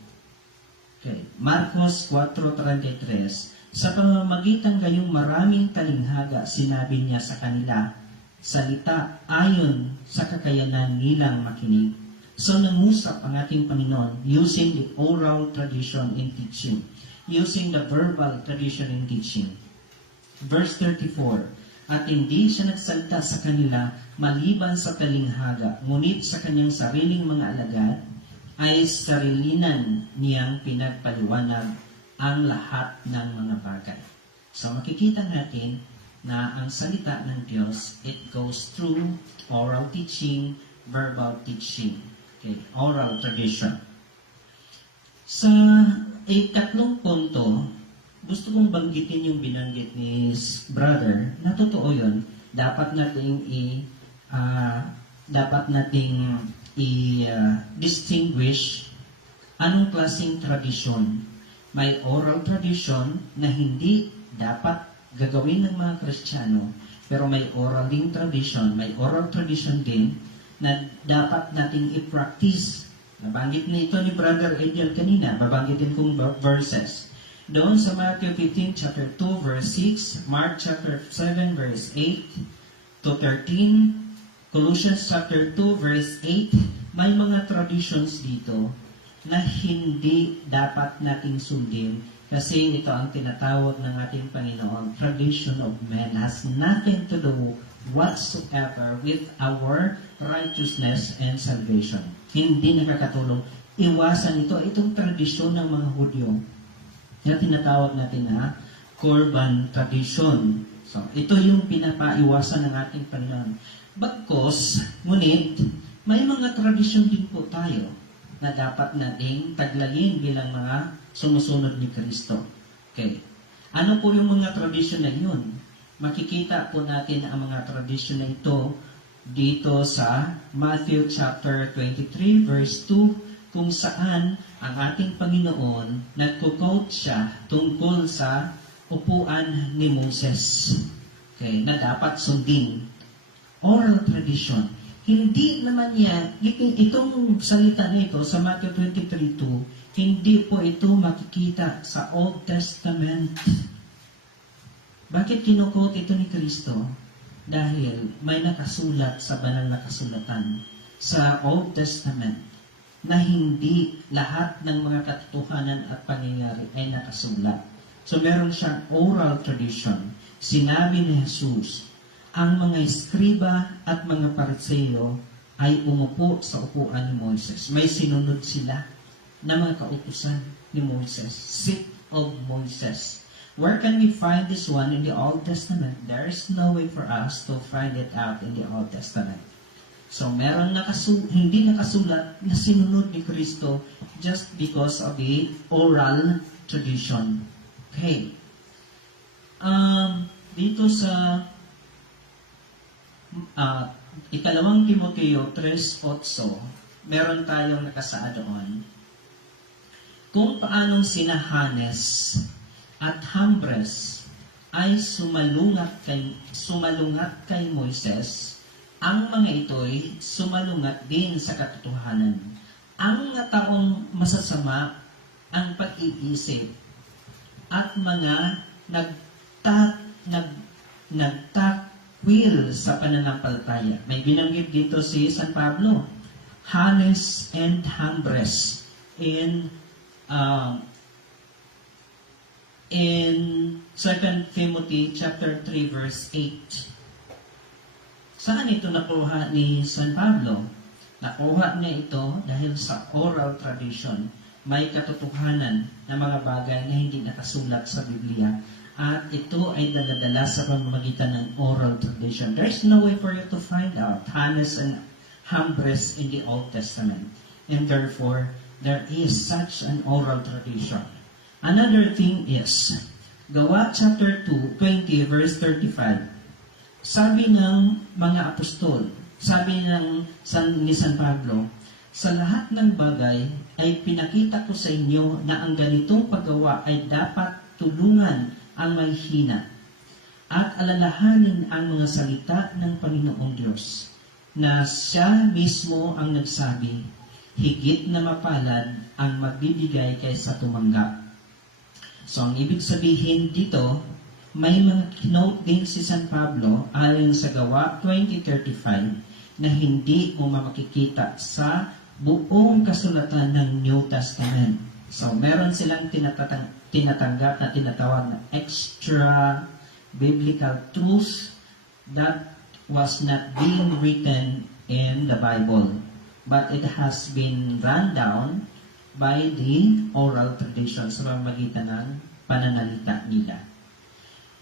Okay. Marcos 4:33, sa pamamagitan gayong maraming talinghaga, sinabi niya sa kanila, salita ayon sa kakayanan nilang makinig. So, nangusap ang ating Panginoon using the oral tradition in teaching, using the verbal tradition in teaching. Verse 34, at hindi siya nagsalita sa kanila maliban sa talinghaga, ngunit sa kanyang sariling mga alagad ay sarilinan niyang pinagpaliwanag ang lahat ng mga bagay. So makikita natin na ang salita ng Diyos, it goes through oral teaching, verbal teaching. Okay, oral tradition. Sa ikatlong punto, gusto kong banggitin yung binanggit ni brother, na totoo yun. Dapat nating distinguish anong klaseng tradisyon. May oral tradition na hindi dapat gagawin ng mga Kristiyano, pero may oral din tradition, may oral tradition din na dapat nating i-practice. Nabanggit na ito ni Brother Adiel kanina, babanggitin kong verses. Doon sa Matthew 15, chapter 2, verse 6, Mark chapter 7, verse 8 to 13, Colossians chapter 2, verse 8, may mga traditions dito na hindi dapat nating sundin kasi ito ang tinatawag ng ating Panginoon, tradition of men has nothing to do whatsoever with our righteousness and salvation. Hindi nakakatulong. Iwasan ito, itong tradisyon ng mga Hudyo na tinatawag natin na Corban tradition. So, ito yung pinapaiwasan ng ating Panginoon. Bagkos, ngunit, may mga tradisyon din po tayo na dapat nating taglayin bilang mga sumusunod ni Kristo. Okay. Ano po yung mga tradisyon na yun? Makikita po natin ang mga tradisyon na ito dito sa Matthew chapter 23 verse 2, kung saan ang ating Panginoon nagko-quote siya tungkol sa upuan ni Moses. Okay, na dapat sundin. Oral tradition. Hindi naman yan, itong salita na ito sa Matthew 23:2, hindi po ito makikita sa Old Testament. Bakit kinukot ito ni Kristo? Dahil may nakasulat sa banal na kasulatan sa Old Testament na hindi lahat ng mga katotohanan at pangyayari ay nakasulat. So meron siyang oral tradition. Sinabi ni Jesus, ang mga eskriba at mga pariseo ay umupo sa upuan ni Moses. May sinunod sila na mga kautusan ni Moses. Seat of Moses. Where can we find this one in the Old Testament? There is no way for us to find it out in the Old Testament. So, meron hindi nakasulat na sinunod ni Kristo just because of the oral tradition. Okay. Dito sa ikalawang Timoteo 3:8, meron tayong nakasaad doon kung paanong sina Hanes at Hambres ay sumalungat kay Moises, ang mga ito'y sumalungat din sa katotohanan. Ang mga taong masasama ang pag-iisip at mga nagtakwil sa pananampalataya. May binanggit dito si San Pablo, Hanes and Hambres in 2 Timothy chapter 3 verse 8. Saan ito nakuha ni San Pablo? Nakuha niya ito dahil sa oral tradition. May katotohanan na mga bagay na hindi nakasulat sa Biblia. At ito ay daladala sa pamamagitan ng oral tradition. There is no way for you to find out Hanes and Hambres in the Old Testament. And therefore, there is such an oral tradition. Another thing is, Gawa chapter 2, 20 verse 35. Sabi ng mga apostol, sabi ni San Pablo, sa lahat ng bagay ay pinakita ko sa inyo na ang ganitong paggawa ay dapat tulungan ang may hina at alalahanin ang mga salita ng Panginoong Diyos na siya mismo ang nagsabi, higit na mapalad ang magbibigay kaysa tumanggap. So, ang ibig sabihin dito, may mga kinote din si San Pablo ayon sa Gawa 20:35 na hindi mo makikita sa buong kasulatan ng New Testament. So, meron silang tinatanggap na tinatawag na extra biblical truths that was not being written in the Bible, but it has been run down by the oral tradition sa pamamagitan ng pananalita nila.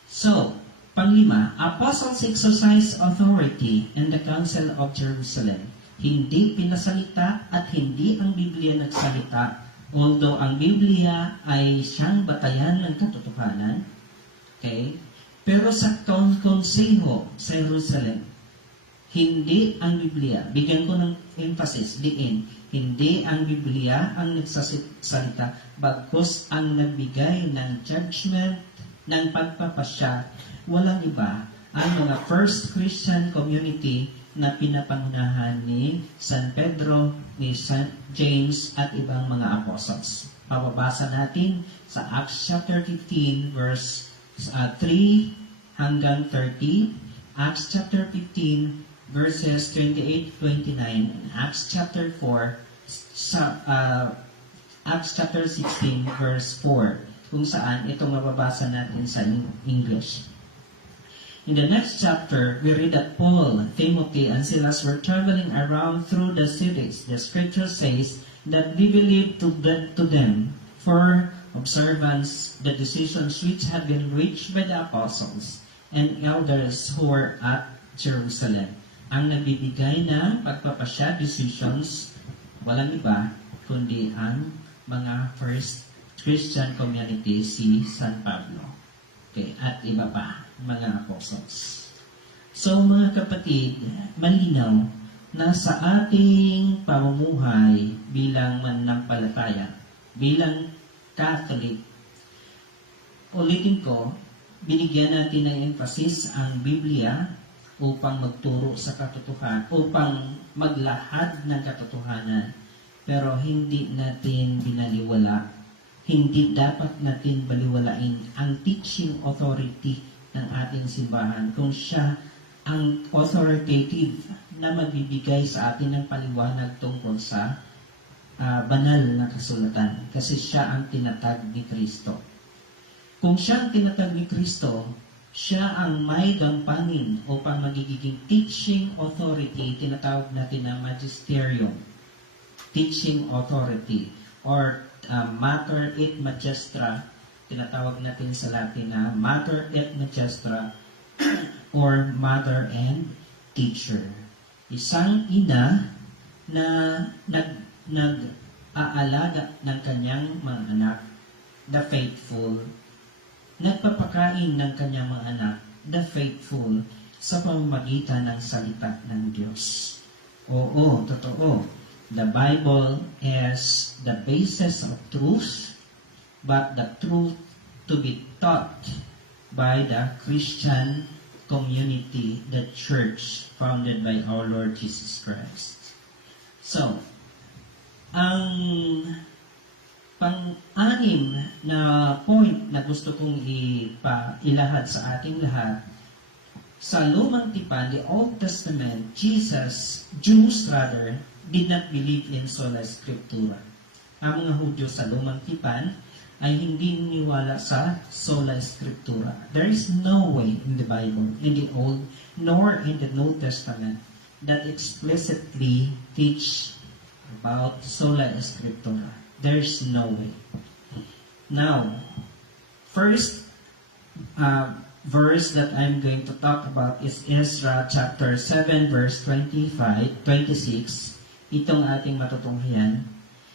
So, panglima, apostles exercise authority in the Council of Jerusalem. Hindi pinasalita at hindi ang Biblia nagsalita, although ang Biblia ay siyang batayan ng katotohanan. Okay? Pero sa konseho sa Jerusalem, hindi ang Biblia, bigyan ko ng emphasis, hindi ang Biblia ang nagsasalita, bagkus ang nagbigay ng judgment, ng pagpapasya, walang iba, ang mga first Christian community na pinapangunahan ni San Pedro, ni San James, at ibang mga apostles. Pababasa natin sa Acts chapter 15, verse 3 hanggang 30, Acts chapter 15, verses 28-29, and Acts chapter 4, Acts chapter 16, verse 4, kung saan ito mababasa natin sa English. In the next chapter, we read that Paul, Timothy, and Silas were traveling around through the cities. The scripture says that we believed to them for observance the decisions which had been reached by the apostles and elders who were at Jerusalem. Ang nagbibigay ng pagpapasya decisions, walang iba, kundi ang mga first Christian community, si San Pablo. Okay, at iba pa. mga apostles. So mga kapatid, malinaw na sa ating pamumuhay bilang mananampalataya, bilang Catholic, ulitin ko, binigyan natin ng emphasis ang Biblia upang magturo sa katotohanan, upang maglahad ng katotohanan, pero hindi natin binaliwala. Hindi dapat natin baliwalain ang teaching authority ng ating simbahan kung siya ang authoritative na magbibigay sa atin ng paliwanag tungkol sa banal na kasulatan kasi siya ang tinatag ni Kristo. Kung siya ang tinatag ni Kristo, siya ang may gampanin upang magiging teaching authority, tinatawag natin na magisterium, teaching authority, or mater et magistra, tinatawag natin sa Latin na mater et magistra, or mother and teacher. Isang ina na nag-aalaga ng kanyang mga anak, the faithful, nagpapakain ng kanyang mga anak, the faithful, sa pamamagitan ng salita ng Diyos. Oo, totoo. The Bible is the basis of truth, but the truth to be taught by the Christian community, the church founded by our Lord Jesus Christ. So, ang pang-anim na point na gusto kong ilahad sa ating lahat, sa Lumang Tipan, the Old Testament, Jews did not believe in sola scriptura. Ang mga Hudyo sa Lumang Tipan ay hindi niniwala sa sola scriptura. There is no way in the Bible, in the Old, nor in the New Testament, that explicitly teach about sola scriptura. There's no way. Now, first verse that I'm going to talk about is Ezra chapter 7 verse 26. Itong ating matutunghayan.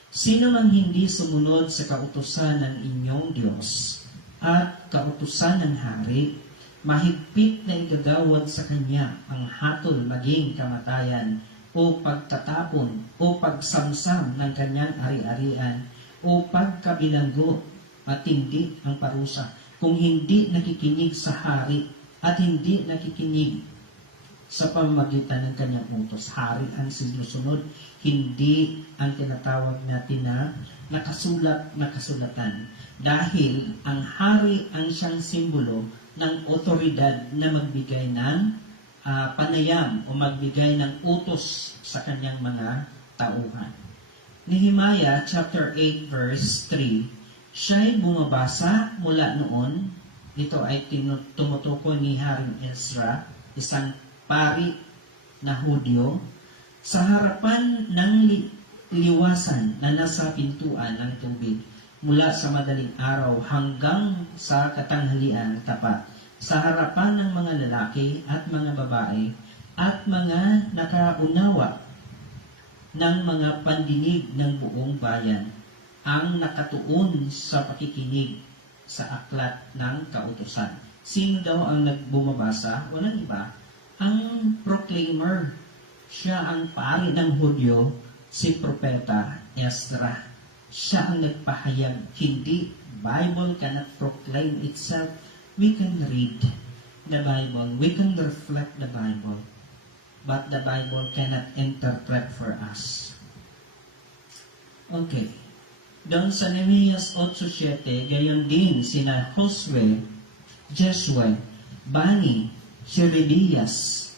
Sino man hindi sumunod sa kautusan ng inyong Diyos at kautusan ng hari, mahigpit na igagawad sa kanya ang hatol maging kamatayan o pagtatapon o pagsamsam ng kanyang ari-arian o pagkabilanggo, matindi ang parusa kung hindi nakikinig sa hari at hindi nakikinig sa pamamagitan ng kanyang utos. Hari ang sinusunod, hindi ang tinatawag natin na nakasulat na kasulatan. Dahil ang hari ang siyang simbolo ng otoridad na magbigay ng panayam o magbigay ng utos sa kanyang mga tauhan. Nehemiah chapter 8 verse 3, siya'y bumabasa mula noon. Ito ay tumutukoy ni Haring Ezra, isang pari na Hudyo, sa harapan ng liwasan na nasa pintuan ng tubig mula sa madaling araw hanggang sa katanghalian tapat, sa harapan ng mga lalaki at mga babae at mga nakaunawa ng mga pandinig ng buong bayan ang nakatuon sa pakikinig sa aklat ng kautusan. Sino daw ang nagbumabasa? Walang iba. Ang proclaimer, siya ang pari ng Hudyo, si Propeta Ezra. Siya ang nagpahayag. Hindi, Bible cannot proclaim itself. We can read the Bible. We can reflect the Bible. But the Bible cannot interpret for us. Okay. Doon sa Nehemias 8:7, gayon din sina Josue, Bani, Sherebias,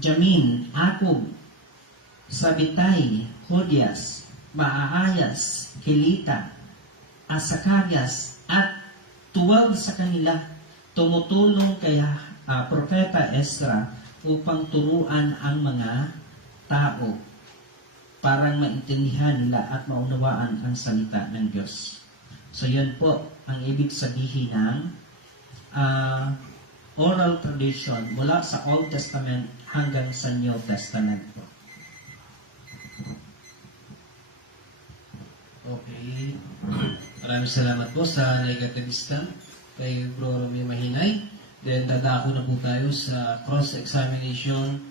Jamin, Akub, Sabitay, Hodias, Maayas, Kelita, Asakarias, at 12 sa kanila tumutulong kay Propeta Ezra upang turuan ang mga tao para maintindihan nila at maunawaan ang salita ng Diyos. So yun po ang ibig sabihin ng oral tradition mula sa Old Testament hanggang sa New Testament po. Okay. Maraming salamat po sa negativista. kay Bro Romeo Mahinay. Then dadako na po tayo sa cross-examination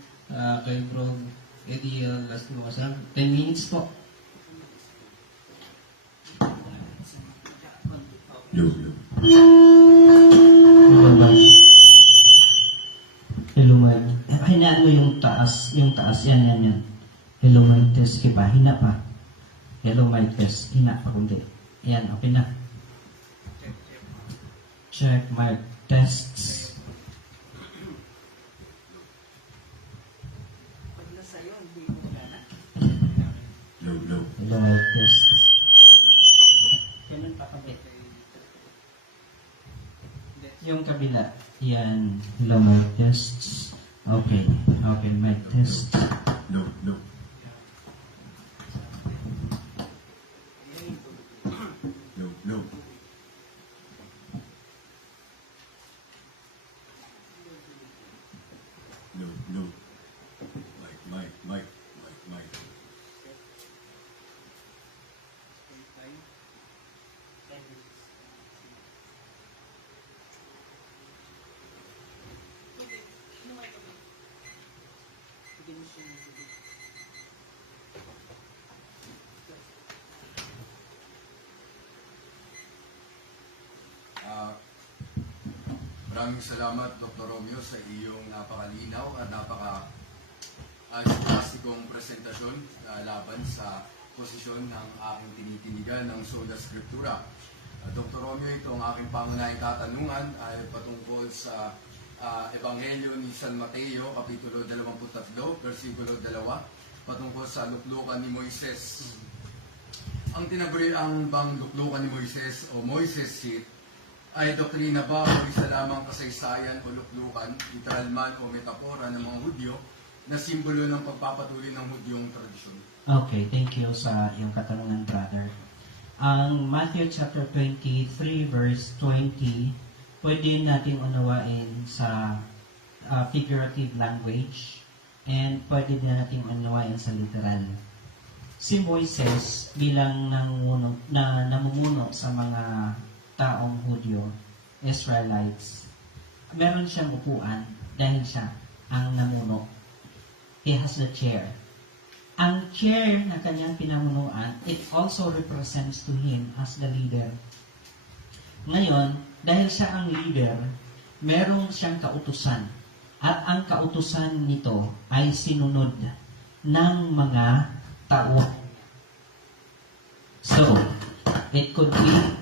kay Bro Eddie Lastimosa. 10 minutes po. Hello, Mike. Hello, Mike. Hinaan mo yung taas. Yung taas. Yan. Hello, Mike. Test. Sige pa. Hina pa. Hello, Mike. Test. Hina pa kundi. Yan. Okay na. Check, Mike. Tests. Hello, Mike. Tests. Ganun pa kundi. Yung kabila. Yan. Hello, Mike. Tests. Okay. Okay, Mike. Tests. No. Mike. Maraming salamat, Dr. Romeo, sa iyong napakalinaw at napaka-klastikong presentasyon laban sa posisyon ng aking tinitinigan ng Sola Scriptura. Dr. Romeo, ito ang aking pangunahing katanungan ay patungkol sa Ebanghelyo ni San Mateo, Kapitulo 23, versikulo 2, patungkol sa luklukan ni Moises. Ang tinaguriang bang luklukan ni Moises o Moises seat ay doktrina ba o isa lamang kasaysayan o luklukan, literal man o metapora ng mga Hudyo na simbolo ng pagpapatuloy ng Hudyong tradisyon? Okay, thank you sa iyong katanungan, brother. Ang Matthew chapter 23 verse 20, pwede nating unawain sa figurative language and pwede din nating unawain sa literal. Si Moises bilang namumuno sa mga taong Hudyo, Israelites, meron siyang upuan dahil siya ang namuno. He has the chair. Ang chair na kanyang pinamunuan, it also represents to him as the leader. Ngayon, dahil siya ang leader, meron siyang kautusan. At ang kautusan nito ay sinunod ng mga tao. So, it could be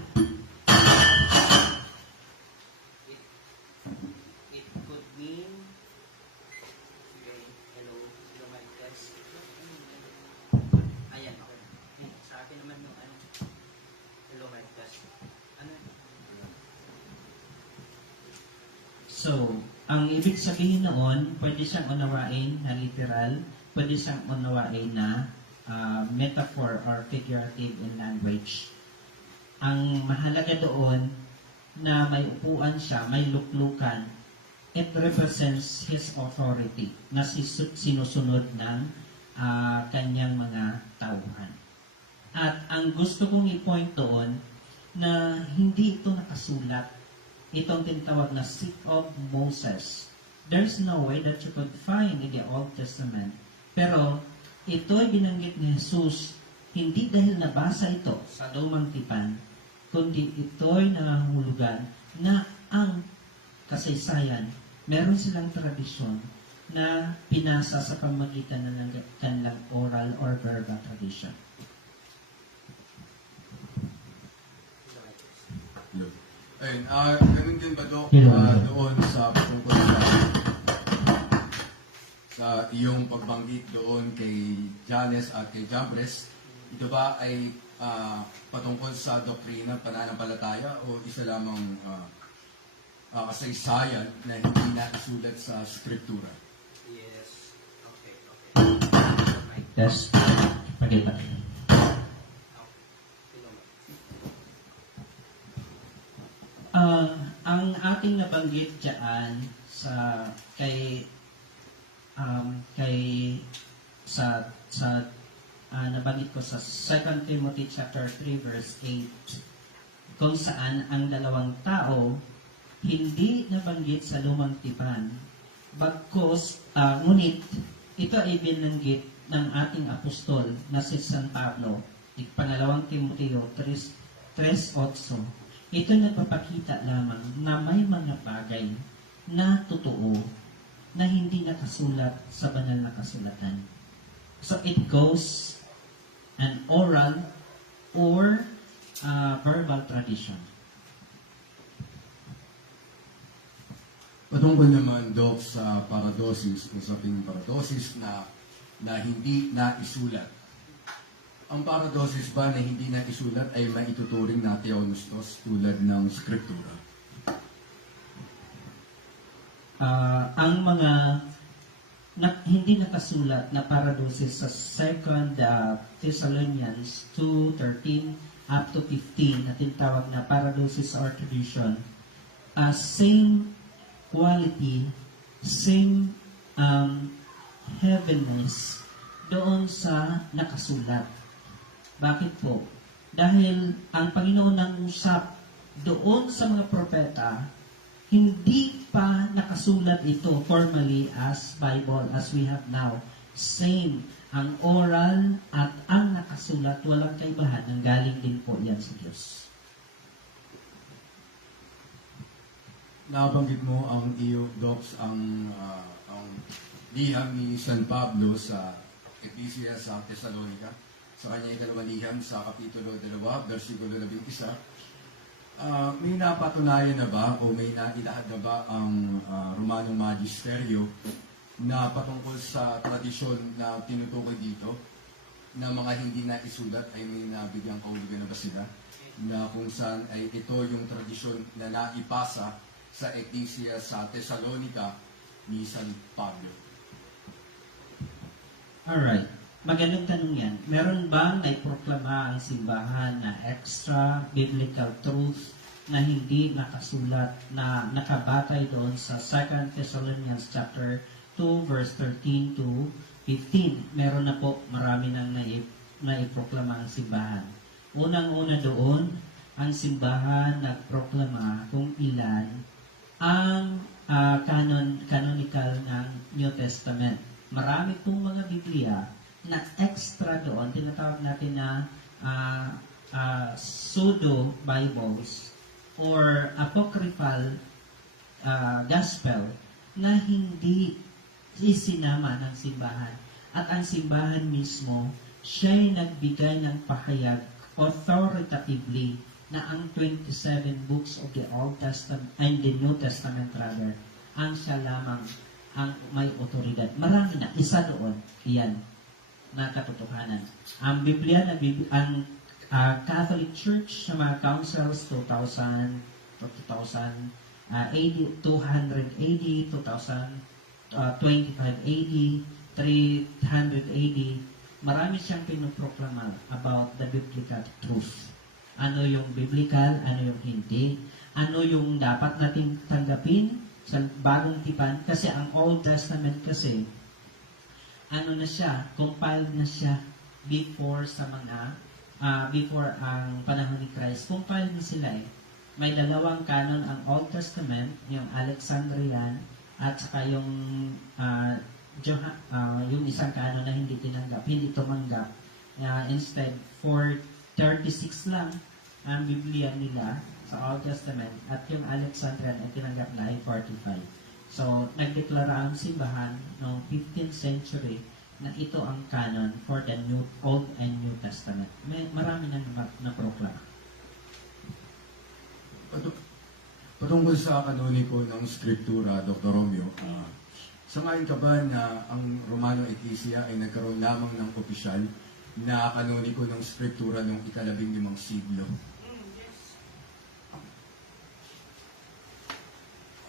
So, ang ibig sabihin noon, pwede siyang unawain na literal, pwede siyang unawain na metaphor or figurative in language. Ang mahalaga doon na may upuan siya, may luklukan, it represents his authority na sinusunod ng kanyang mga tauhan. At ang gusto kong i-point doon na hindi ito nakasulat. Itong tinatawag na seat of Moses. There's no way that you could find in the Old Testament. Pero ito'y binanggit ni Jesus hindi dahil nabasa ito sa lumang tipan, kundi ito'y nangangahulugan na ang kasaysayan, meron silang tradisyon na pinasa sa pamagitan ng kanilang oral or verbal tradition. Ayun, ganun din ba, Dok, doon sa patungkol sa iyong pagbanggit doon kay Janes at kay Jambres, ito ba ay patungkol sa doktrina, pananampalataya o isa lamang kasaysayan na hindi na isulat sa Scriptura? Yes. Okay. Yes. Pakita. Ang ating nabanggit diyan sa nabanggit ko sa 2 Timothy chapter 3 verse 8. kung saan ang dalawang tao hindi nabanggit sa lumang tipan. Bagkus, ngunit ito ay binanggit ng ating apostol na si San Pablo, pangalawang Timoteo 3:8. Ito nagpapakita lamang na may mga bagay na totoo na hindi nakasulat sa banal na kasulatan. So it goes an oral or verbal tradition. Patungkol naman, Doc, sa paradosis, usaping paradosis na hindi naisulat. Ang paradosis ba na hindi naisulat ay maituturing na theonostos tulad ng Skriptura? Ang mga hindi nakasulat na paradosis sa 2 Thessalonians 2:13 up to 15 na tinatawag na paradosis or tradition, same quality, same heaviness doon sa nakasulat. Bakit po? Dahil ang Panginoon nang usap doon sa mga propeta, hindi pa nakasulat ito formally as Bible as we have now. Same, ang oral at ang nakasulat, walang kaibahan, nang galing din po yan sa Diyos. Nabanggit mo ang iyo, Docs, ang liham ni San Pablo sa Ecclesia sa Thessalonica, sa kanyang ikalawang liham sa Kapitulo 2, versikulo 11. May napatunayan na ba o may nailahad na ba ang Romanong Magisteryo na patungkol sa tradisyon na tinutukoy dito na mga hindi na isulat ay may nabigyang kahulugan na ba sila? Na kung saan ay ito yung tradisyon na naipasa sa Ecclesia sa Thessalonica ni San Pablo. Alright. Magandang tanong yan. Meron bang naiproklama ang simbahan na extra biblical truth na hindi nakasulat na nakabatay doon sa 2 Thessalonians chapter 2 verse 13 to 15? Meron na po, marami nang naiproklama ang simbahan. Unang-una doon, ang simbahan nagproklama kung ilan ang canonical ng New Testament. Marami pong mga Biblia na extra doon, tinatawag natin na pseudo-Bibles or apocryphal gospel na hindi isinama ng simbahan. At ang simbahan mismo, siya'y nagbigay ng pahayag authoritatively na ang 27 books of the Old Testament and the New Testament rather, ang siya lamang ang may otoridad. Marami na, isa doon, iyan, na katotohanan. Ang Biblia, ang Catholic Church sa mga councils, 2000 AD, 200 AD, 2025 AD, 300 AD, marami siyang pinoproklama about the biblical truth. Ano yung biblical, ano yung hindi, ano yung dapat nating tanggapin sa bagong tipan, kasi ang Old Testament kasi, ano na siya, compiled na siya before sa mga, before ang panahon ni Christ. Compiled na sila eh. May dalawang canon ang Old Testament, yung Alexandrian, at saka yung yung isang canon na hindi tinanggap, hindi tumanggap. Instead, 436 lang ang Biblia nila sa Old Testament at yung Alexandrian ay tinanggap na ay 45. So, nagdeklara ang simbahan noong 15th century na ito ang canon for the Old and New Testament. Marami na naproklama. Patungkol sa kanoniko ng Skriptura, Dr. Romeo, sangayon ka ba na ang Romano Ecclesia ay nagkaroon lamang ng opisyal na kanoniko ng Skriptura noong ika-15 siglo?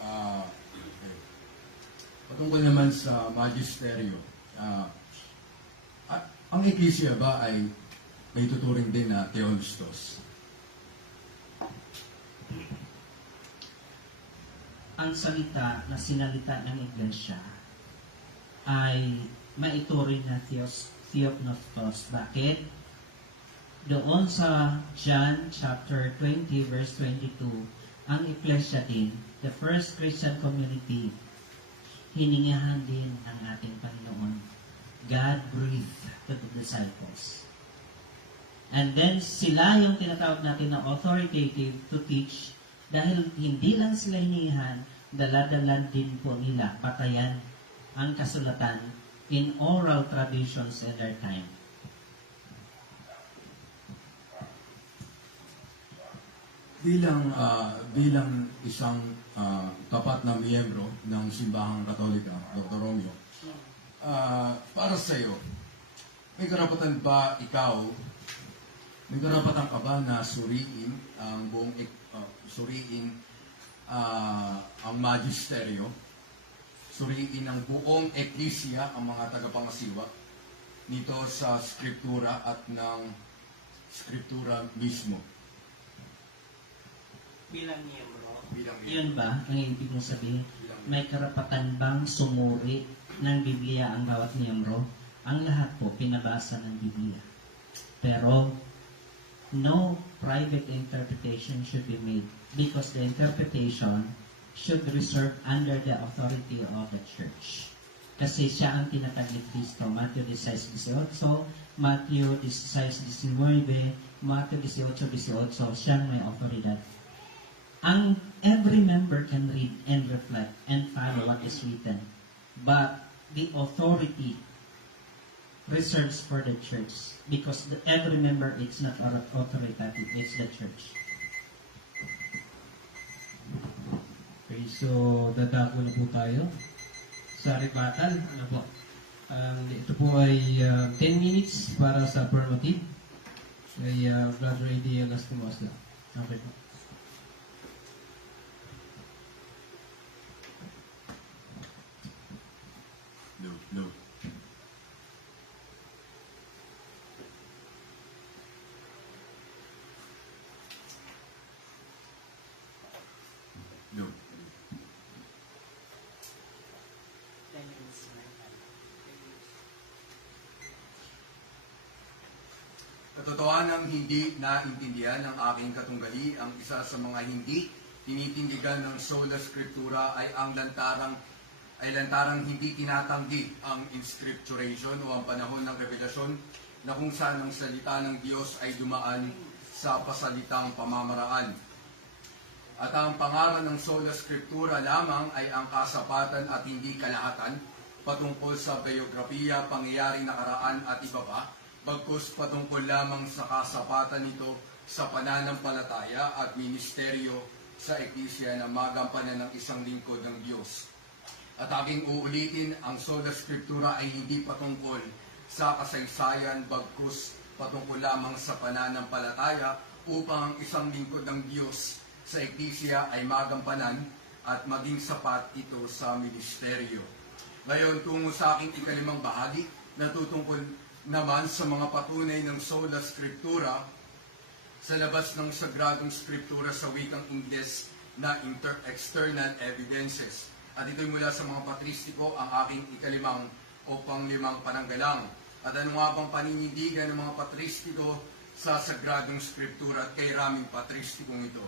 Okay. Patungkol naman sa Magisteryo, ang Ecclesia ba ay may tuturing din na theonostos? Ang salita na sinalita ng Iglesia ay maituring na theopnostos. Bakit? Doon sa John chapter 20 verse 22, ang Iglesia din, the first Christian community, hiningahan din ng ating Panginoon. God breathed to the disciples. And then sila yung tinatawag natin na authoritative to teach dahil hindi lang sila hinihingahan, daladalan din po nila, patayan ang kasulatan in oral traditions in their time. Bilang isang tapat na miyembro ng Simbahang Katolika, Dr. Romeo, para sa iyo, may karapatan ka ba na suriin ang buong ang magisteryo, suriin ang buong eklisya, ang mga tagapangasiwa nito sa skriptura at ng skriptura mismo? Bilang miyembro. Yun ba ang ibig mo sabihin? May karapatan bang sumuri ng Biblia ang bawat miyembro? Ang lahat po pinabasa ng Biblia. Pero no private interpretation should be made because the interpretation should reserve under the authority of the church. Kasi siya ang tinatag ni Cristo. Matthew 16:18, Matthew 16:19, Matthew 18:18, siyang may otoridad. Every member can read and reflect and follow what is written. But the authority reserves for the church because every member is not authoritative, it's the church. Okay, so dadako na po tayo sa rebuttal. Ano po? Ito po ay 10 minutes para sa affirmative. Kay Brother A.D. Lastimosa. Okay po. No. No. Katotohanang hindi naintindihan ng aking katunggali ang isa sa mga hindi tinitindigan ng sola scriptura ay lantarang hindi tinatanggi ang inscripturation o ang panahon ng revelasyon na kung saan ang salita ng Diyos ay dumaan sa pasalitang pamamaraan. At ang pangalan ng sola scriptura lamang ay ang kasapatan at hindi kalahatan patungkol sa biografiya, pangyayaring nakaraan at iba pa, bagkus patungkol lamang sa kasapatan nito sa pananampalataya at ministeryo sa eklisya na magampanan ng isang lingkod ng Diyos. At aking uulitin, ang sola scriptura ay hindi patungkol sa kasaysayan, bagkus patungkol lamang sa pananampalataya upang ang isang lingkod ng Diyos sa eklisya ay magampanan at maging sapat ito sa ministeryo. Ngayon, tungo sa aking ikalimang bahagi, natutungkol naman sa mga patunay ng sola scriptura sa labas ng Sagradong Scriptura sa wikang Ingles na external evidences. At ito'y mula sa mga patristiko ang aking ikalimang o panglimang pananggalang. At ano nga bang paninindigan ng mga patristiko sa Sagradong Scriptura at kay raming patristikong ito?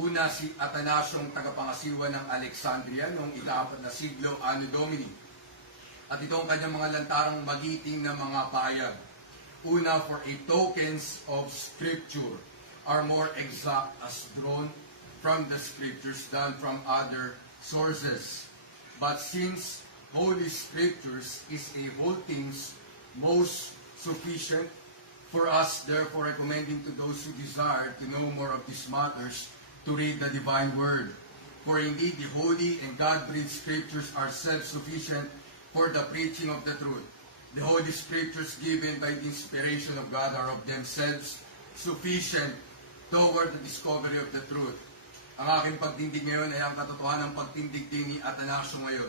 Una, si Atanasyong tagapangasiwa ng Alexandria noong ika-4 na siglo Anno Domini. At ito ang kanyang mga lantarang magiting na mga pahayag. Una, for a tokens of Scripture are more exact as drawn from the Scriptures than from other sources. But since Holy Scriptures is a whole things most sufficient for us, therefore recommending to those who desire to know more of these matters to read the Divine Word. For indeed the Holy and God-breathed Scriptures are self-sufficient for the preaching of the truth. The Holy Scriptures given by the inspiration of God are of themselves sufficient toward the discovery of the truth. Ang aking pagtindig ngayon ay ang katotohanan ng pagtindig din ni Atanasio ngayon.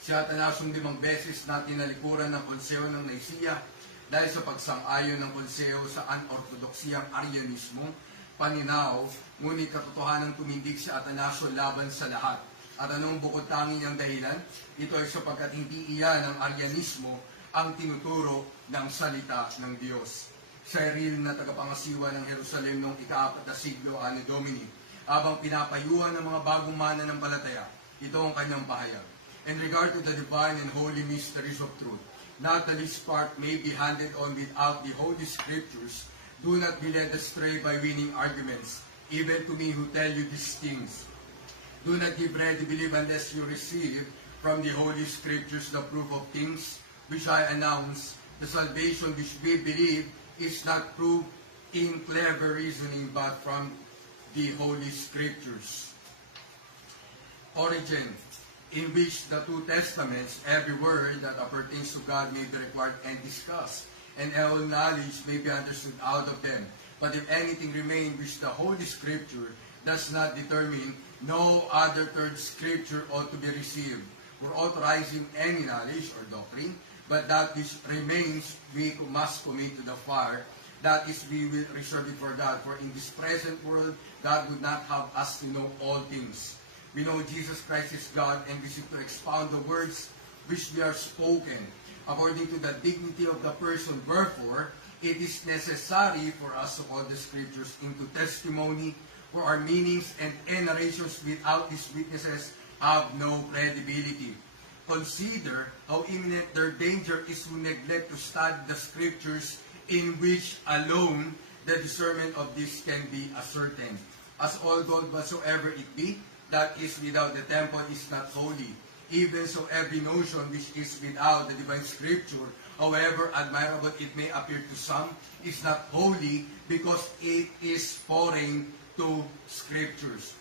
Si Atanasio 5 beses na tinalikuran ng Konseho ng Nicaea dahil sa pagsang-ayon ng Konseho sa unorthodoksiyang Arianismo, paninaw, ngunit katotohanan tumindig si Atanasio laban sa lahat. At anong bukod tanging niyang dahilan? Ito ay sapagkat hindi iyan ng Arianismo ang tinuturo ng salita ng Diyos. Cyril na tagapangasiwa ng Jerusalem noong ika-4 na siglo Anno Domini, habang pinapayuhan ng mga bagong mananampalataya. Ito ang kanyang pahayag. In regard to the divine and holy mysteries of truth, not the least part may be handed on without the Holy Scriptures. Do not be led astray by winning arguments, even to me who tell you these things. Do not give bread to believe unless you receive from the Holy Scriptures the proof of things which I announce. The salvation which we believe is not proved in clever reasoning, but from the Holy Scriptures. Origin, in which the two testaments, every word that appertains to God may be required and discussed, and all knowledge may be understood out of them. But if anything remain which the Holy Scripture does not determine, no other third Scripture ought to be received for authorizing any knowledge or doctrine, but that which remains we must commit to the fire. That is, we will reserve it for God. For in this present world, God would not have us to know all things. We know Jesus Christ is God, and we seek to expound the words which we are spoken according to the dignity of the person. Wherefore, it is necessary for us to call the Scriptures into testimony, for our meanings and narrations without these witnesses have no credibility. Consider how imminent their danger is to neglect to study the Scriptures, in which alone the discernment of this can be ascertained. As all gold whatsoever it be, that is without the temple is not holy. Even so every notion which is without the divine Scripture, however admirable it may appear to some, is not holy, because it is foreign to Scriptures.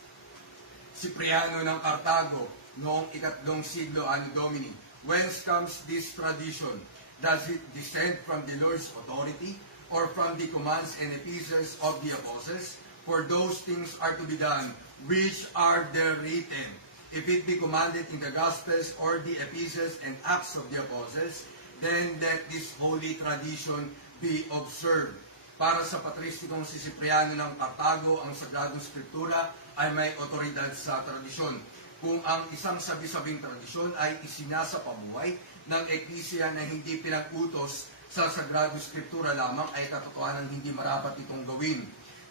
Cipriano ng Cartago, noong ika-3 siglo Anno Domini. Whence comes this tradition? Does it descend from the Lord's authority, or from the commands and epistles of the apostles? For those things are to be done which are there written. If it be commanded in the Gospels or the epistles and acts of the apostles, then let this holy tradition be observed. Para sa patristikong si Cipriano ng Cartago, ang Sagradong Skriptura ay may otoridad sa tradisyon. Kung ang isang sabi-sabing tradisyon ay isinasapabuhay ng Eklesia na hindi pinag-utos sa Sagradong Skriptura lamang, ay katotohanan hindi marapat itong gawin.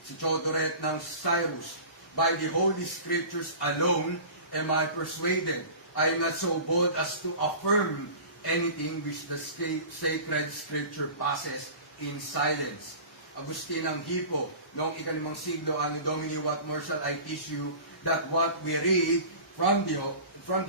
Si Chodoret ng Cyrus, by the Holy Scriptures alone am I persuaded. I am not so bold as to affirm anything which the sacred Scripture passes in silence. Agustin ng Hippo, noong ika-5 siglo Anno Domini, what more shall I teach you, that what we read from the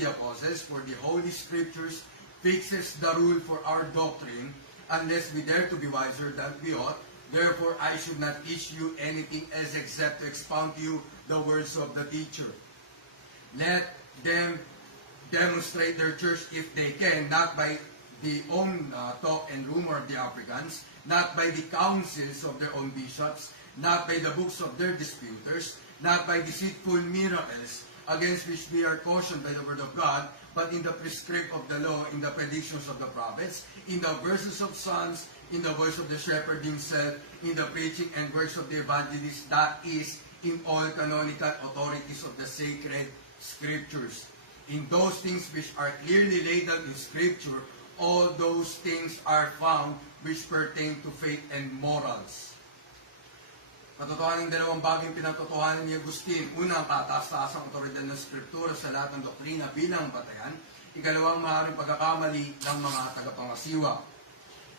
apostles, for the Holy Scriptures fixes the rule for our doctrine, unless we dare to be wiser than we ought. Therefore, I should not teach you anything else except to expound to you the words of the teacher. Let them demonstrate their church if they can, not by the own talk and rumor of the Africans, not by the counsels of their own bishops, not by the books of their disputers, not by deceitful miracles, against which we are cautioned by the word of God, but in the prescript of the law, in the predictions of the prophets, in the verses of Psalms, in the voice of the shepherd himself, in the preaching and works of the evangelist, that is, in all canonical authorities of the sacred Scriptures. In those things which are clearly laid out in Scripture, all those things are found which pertain to faith and morals. Katotohanan ng dalawang bagay pinagtotohanan ni Agustin. Una, ang kataas-taasang otoridad ng Scriptura sa lahat ng doktrina bilang batayan. Ikalawang, maaaring pagkakamali ng mga tagapangasiwa.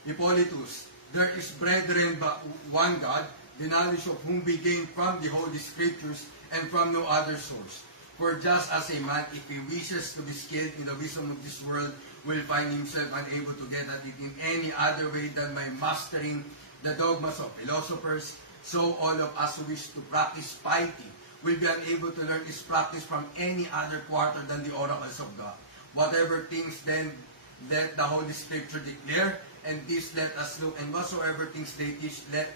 Hippolytus, there is brethren but one God, the knowledge of whom we gain from the Holy Scriptures and from no other source. For just as a man, if he wishes to be skilled in the wisdom of this world, will find himself unable to get at it in any other way than by mastering the dogmas of philosophers, so all of us who wish to practice piety will be unable to learn its practice from any other quarter than the oracles of God. Whatever things then let the Holy Scripture declare, and this let us know, and whatsoever things they teach, let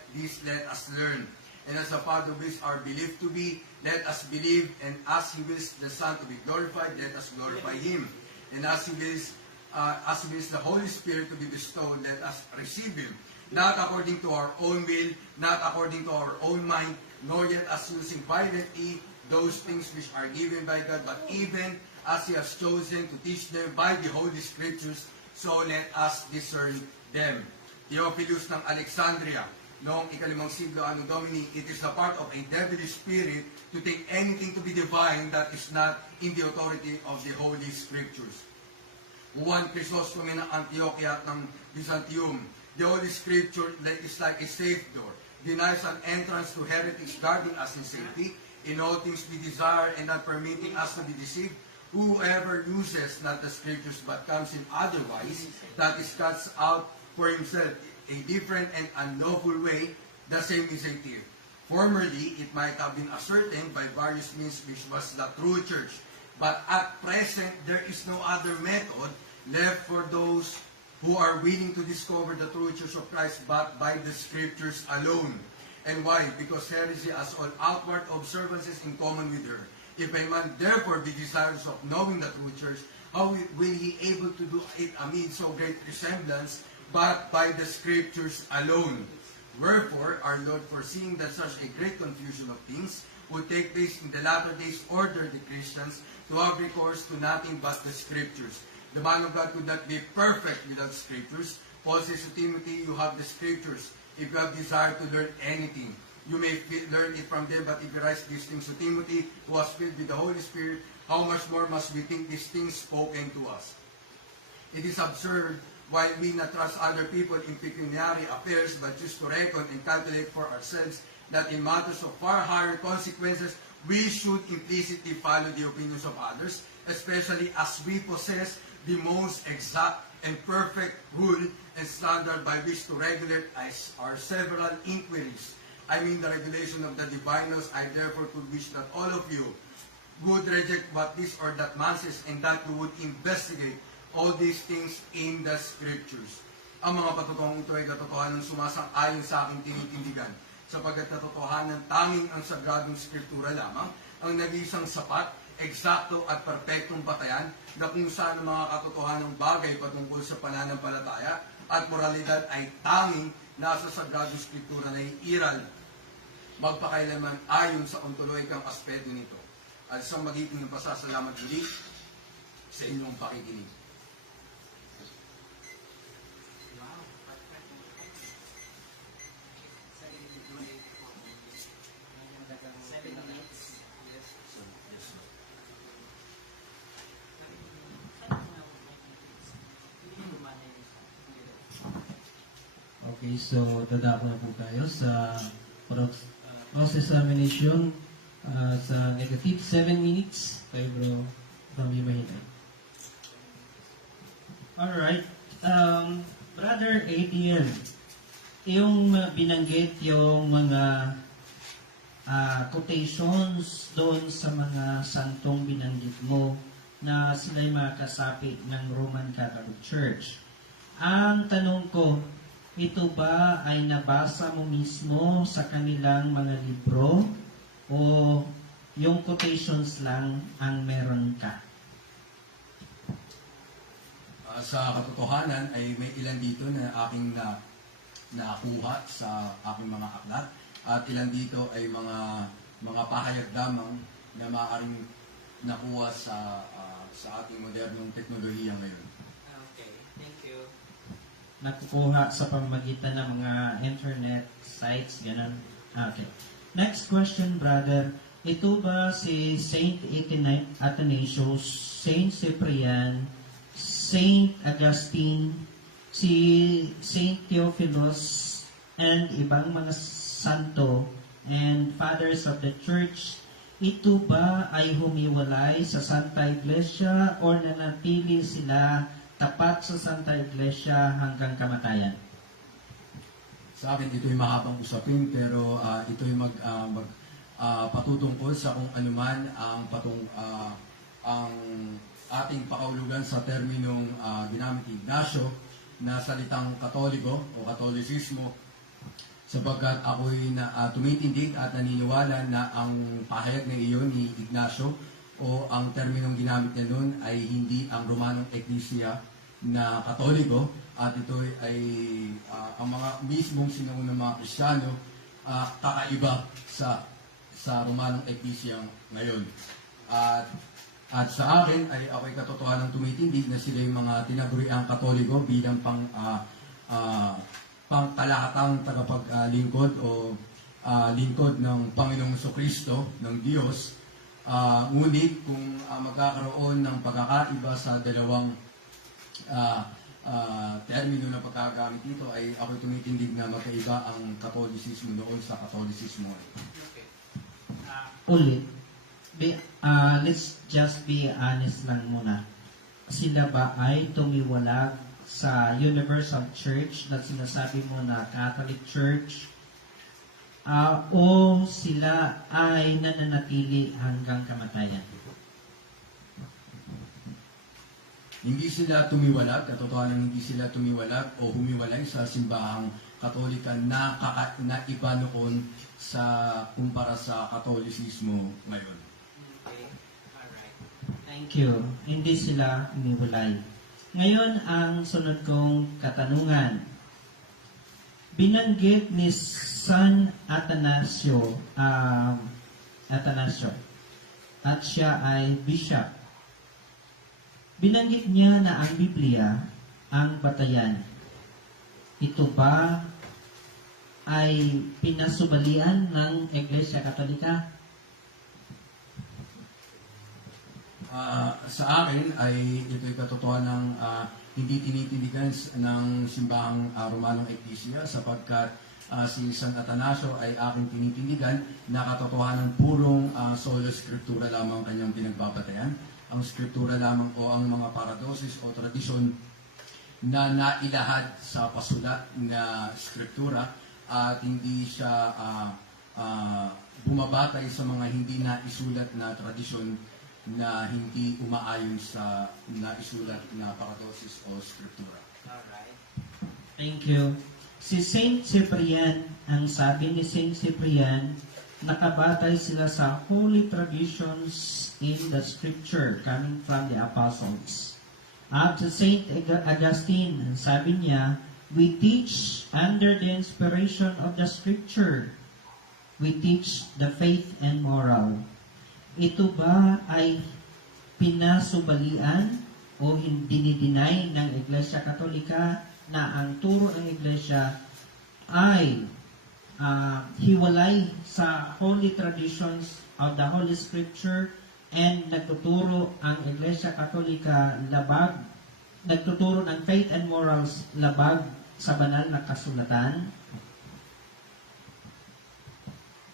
us learn. And as the Father wills our belief to be, let us believe, and as He wills the Son to be glorified, let us glorify Him. And as He wills the Holy Spirit to be bestowed, let us receive Him. Not according to our own will, not according to our own mind, nor yet as using violently those things which are given by God, but even as He has chosen to teach them by the Holy Scriptures, so let us discern them. Theophilus ng Alexandria, noong ikalimang siglo Anno Domini, it is the part of a devilish spirit to take anything to be divine that is not in the authority of the Holy Scriptures. Juan Chrysostom ng Antioquia at ng Byzantium, the Holy Scripture is like a safe door, denies an entrance to heretics, guarding us in safety, in all things we desire and not permitting us to be deceived. Whoever uses not the Scriptures but comes in otherwise, that is cuts out for himself a different and unlawful way, the same is a thief. Formerly, it might have been ascertained by various means which was the true church. But at present, there is no other method left for those who are willing to discover the true church of Christ but by the Scriptures alone. And why? Because heresy has all outward observances in common with her. If a man therefore be desirous of knowing the true church, how will he able to do it amid so great resemblance, but by the Scriptures alone? Wherefore, our Lord, foreseeing that such a great confusion of things would take place in the latter days, ordered the Christians to have recourse to nothing but the Scriptures. The man of God could not be perfect without Scriptures. Paul says to Timothy, you have the Scriptures. If you have desire to learn anything, you may learn it from them, but if you write these things to Timothy, who was filled with the Holy Spirit, how much more must we think these things spoken to us? It is absurd while we not trust other people in pecuniary affairs, but just to reckon and calculate for ourselves that in matters of far higher consequences, we should implicitly follow the opinions of others, especially as we possess the most exact and perfect rule and standard by which to regulate our several inquiries. I mean the regulation of the divine laws. I therefore could wish that all of you would reject what this or that man says, and that you would investigate all these things in the Scriptures. Ang mga patotoong ito ay katotohanan sumasang-ayon sa aking tinitindigan, sapagkat katotohanan tanging ang sagradong Skriptura lamang ang nag-iisang sapat, eksakto at perpektong batayan na kung saan ang mga katotohanang bagay patungkol sa pananampalataya at moralidad ay tanging nasa sagradong Skriptura na iiral magpakailanman ayon sa ontologikang aspeto nito. At isang magiting ng pasasalamat muli sa inyong pakikinig. Okay, so dadako na po tayo sa cross-examination sa negative 7 minutes. Kay bro, kami mahintay. Alright. Brother ADM, yung binanggit yung mga quotations doon sa mga santong binanggit mo na sila'y makasapi ng Roman Catholic Church. Ang tanong ko, ito ba ay nabasa mo mismo sa kanilang mga libro o yung quotations lang ang meron ka? Sa katotohanan ay may ilan dito na aking nakuha sa aking mga aklat, at ilan dito ay mga pahayag lamang na maaaring nakuha sa ating modernong teknolohiya ngayon. Okay, thank you. Nakukuha sa pamamagitan ng mga internet sites, ganun. Okay. Next question, brother. Ito ba si Saint Athanasius, Saint Cyprian, Saint Augustine, si Saint Theophilus, and ibang mga santo and fathers of the church, ito ba ay humiwalay sa Santa Iglesia o nanatili sila tapat sa Santa Iglesia hanggang kamatayan? Sa akin, ito'y mahabang usapin, pero ito'y patutungkol sa kung anuman ang ating pakaulugan sa terminong ginamit ni Ignacio na salitang Katoliko o Katolisismo, sapagkat ako'y tumitindig at naniniwala na ang pahayag na iyon ni Ignacio o ang terminong ginamit niya noon ay hindi ang Romanong Ecclesia na Katoliko, at ito ay ang mga mismong sinuunang mga Kristiyano kakaiba sa Romanong Ecclesia ngayon. At sa akin ay ako'y katotohanan tumitindig na sila yung mga tinaguriang Katoliko bilang pangkalahatang tagapaglingkod o lingkod ng Panginoong Kristo ng Diyos. Ngunit kung magkakaroon ng pagkakaiba sa dalawang termino na pagkagamit dito, ay ako tumitindig na magkaiba ang Katolisismo noon sa Katolisismo. Ulit, let's just be honest lang muna. Sila ba ay tumiwalag sa Universal Church na sinasabi mo na Catholic Church? O sila ay nananatili hanggang kamatayan? Hindi sila tumiwalag, katotohanan hindi sila tumiwalag o humiwalay sa simbahang Katolika na iba noon sa kumpara sa Katolisismo ngayon. Okay. Alright. Thank you. Hindi sila humiwalay. Ngayon, ang sunod kong katanungan. Binanggit ni San Atanasio, at siya ay bishop. Binanggit niya na ang Biblia ang batayan. Ito ba ay pinasubalian ng Iglesia Katolika? Sa akin ay ito'y katotohanan ng hindi tinitindigan ng simbahang Romanong Eklesia sapagkat si San Atanasio ay aking tinitindigan na katotohanan purong solo scriptura lamang kanyang pinagbabatayan. Ang scriptura lamang o ang mga paradosis o tradisyon na nailahad sa pasulat na scriptura at hindi siya bumabatay sa mga hindi naisulat na tradisyon na hindi umaayon sa naisulat na paradosis o scriptura. Alright. Thank you. Si Saint Cyprian, ang sabi ni Saint Cyprian, nakabatay sila sa holy traditions in the scripture coming from the apostles. At si Saint Augustine, ang sabi niya, we teach under the inspiration of the scripture. We teach the faith and moral. Ito ba ay pinasubalian o dinideny ng Iglesia Katolika na ang turo ng Iglesia ay hiwalay sa holy traditions of the Holy Scripture and nagtuturo ang Iglesia Katolika nagtuturo ng faith and morals labag sa banal na kasulatan?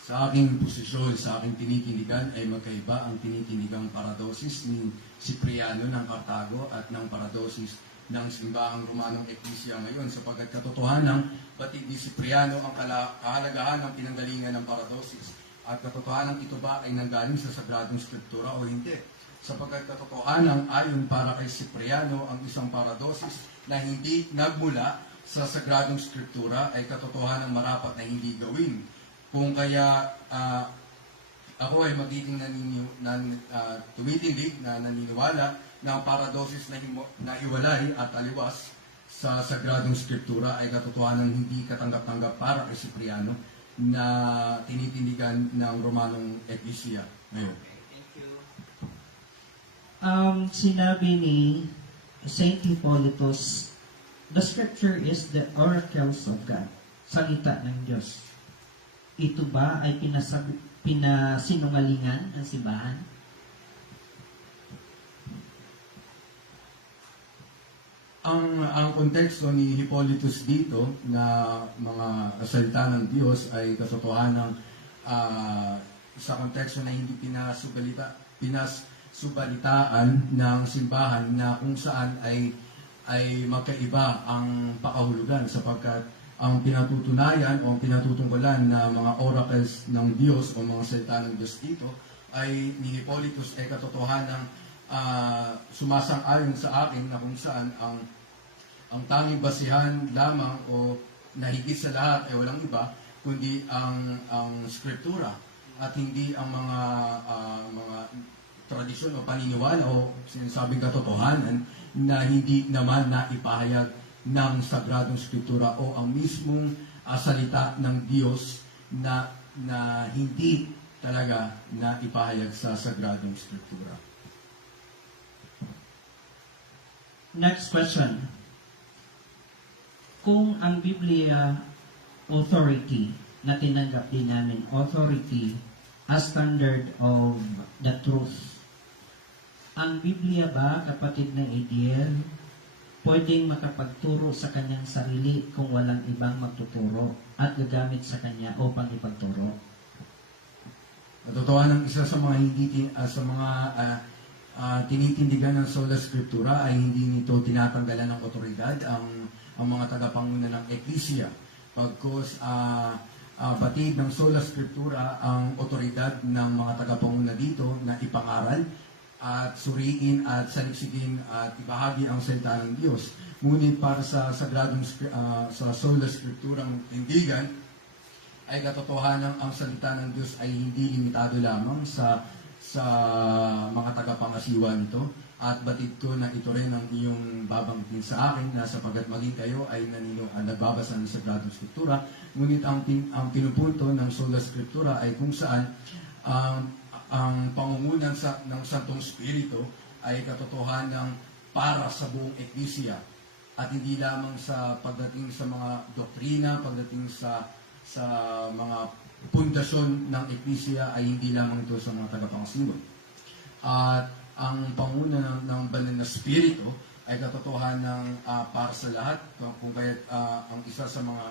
Sa aking posisyon, sa aking tinitindigan ay magkaiba ang tinitindigang paradosis ni Cipriano ng Cartago at ng paradosis ng simbahang Romanong Eklesia ngayon sapagkat katotohanan batid ni Cipriano ang kahalagahan ng pinanggalingan ng paradosis at katotohanan ito ba ay nanggaling sa Sagradong Scriptura o hindi sapagkat katotohanan ayon para kay Cipriano ang isang paradosis na hindi nagmula sa Sagradong Scriptura ay katotohanan marapat na hindi gawin. Kung kaya ako ay magiging tumitindig na naniniwala na ang paradosis na hiwalay at aliwas sa Sagradong Scriptura ay katotohanan hindi katanggap-tanggap para kay Cipriano na tinitindigan ng Romanong Eklesia ngayon. Sinabi ni Saint Hippolytus, the Scripture is the oracles of God, salita ng Diyos. Ito ba ay pinasinungalingan ng simbahan? Ang konteksto ni Hippolytus dito na mga salita ng Diyos ay katotohanan sa konteksto na hindi pinasubalitaan ng simbahan na kung saan ay magkaiba ang pakahulugan sapagkat ang pinatutunayan o ang pinatutungkulan na mga oracles ng Diyos o mga salita ng Diyos dito ay ni Hippolytus ay katotohanan sumasang-ayon sa akin na kung saan ang tanging basihan lamang o nahigit sa lahat ay walang iba kundi ang scriptura at hindi ang mga tradisyon o paniniwala o sinasabing katotohanan na hindi naman naipahayag ng Sagradong Scriptura o ang mismong salita ng Diyos na hindi talaga naipahayag sa Sagradong Scriptura. Next question. kung ang Biblia authority na tinanggap din namin, authority as standard of the truth. Ang Biblia ba, kapatid na Adiel, pwedeng makapagturo sa kanyang sarili kung walang ibang magtuturo at gagamit sa kanya upang ipagturo? Katotohanan, isa sa mga tinitindigan ng Sola Scriptura ay hindi nito tinatanggalan ng otoridad ang mga tagapanguna ng Eklesia. Pagkos batid ng Sola Scriptura ang otoridad ng mga tagapanguna dito na ipangaral at suriin at saliksikin at ibahagi ang salita ng Diyos. Ngunit para sa sa Sola Scripturang tindigan, ay katotohanan ang salita ng Diyos ay hindi limitado lamang sa mga tagapangasiwa nito, at batid ko na ito rin ang iyong babangkin sa akin na sapagat maging kayo ay nagbabasa ng Sagradong Scriptura, ngunit ang pinupunto ng Sola Scriptura ay kung saan ang pangungunan ng Santong Espiritu ay katotohanan para sa buong Eklesia at hindi lamang sa pagdating sa mga doktrina, pagdating sa mga pundasyon ng Eklesia ay hindi lamang ito sa mga tagapangasiwa. At ang panguna ng banal na Espiritu ay katotohanan para sa lahat, kung kaya't ang isa sa mga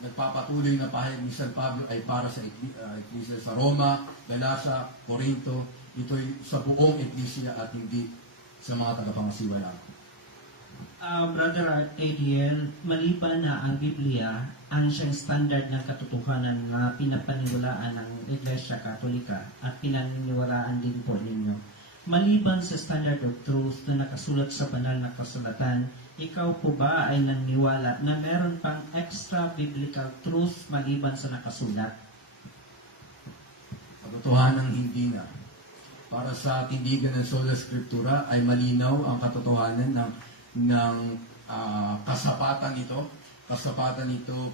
nagpapatuloy na pahayag ni San Pablo ay para sa Eklesia sa Roma, Galacia, Corinto, ito'y sa buong Eklesia at hindi sa mga tagapangasiwa lang. Brother Adiel, maliban na ang Biblia ang siyang standard ng katotohanan na pinapaniwalaan ng Iglesia Katolika at pinaniniwalaan din po ninyo. Maliban sa standard of truth na nakasulat sa banal na kasulatan, ikaw po ba ay naniniwala na meron pang extra biblical truth maliban sa nakasulat? Katotohanan hindi na. Para sa tindigan ng Sola Scriptura ay malinaw ang katotohanan ng kasapatan nito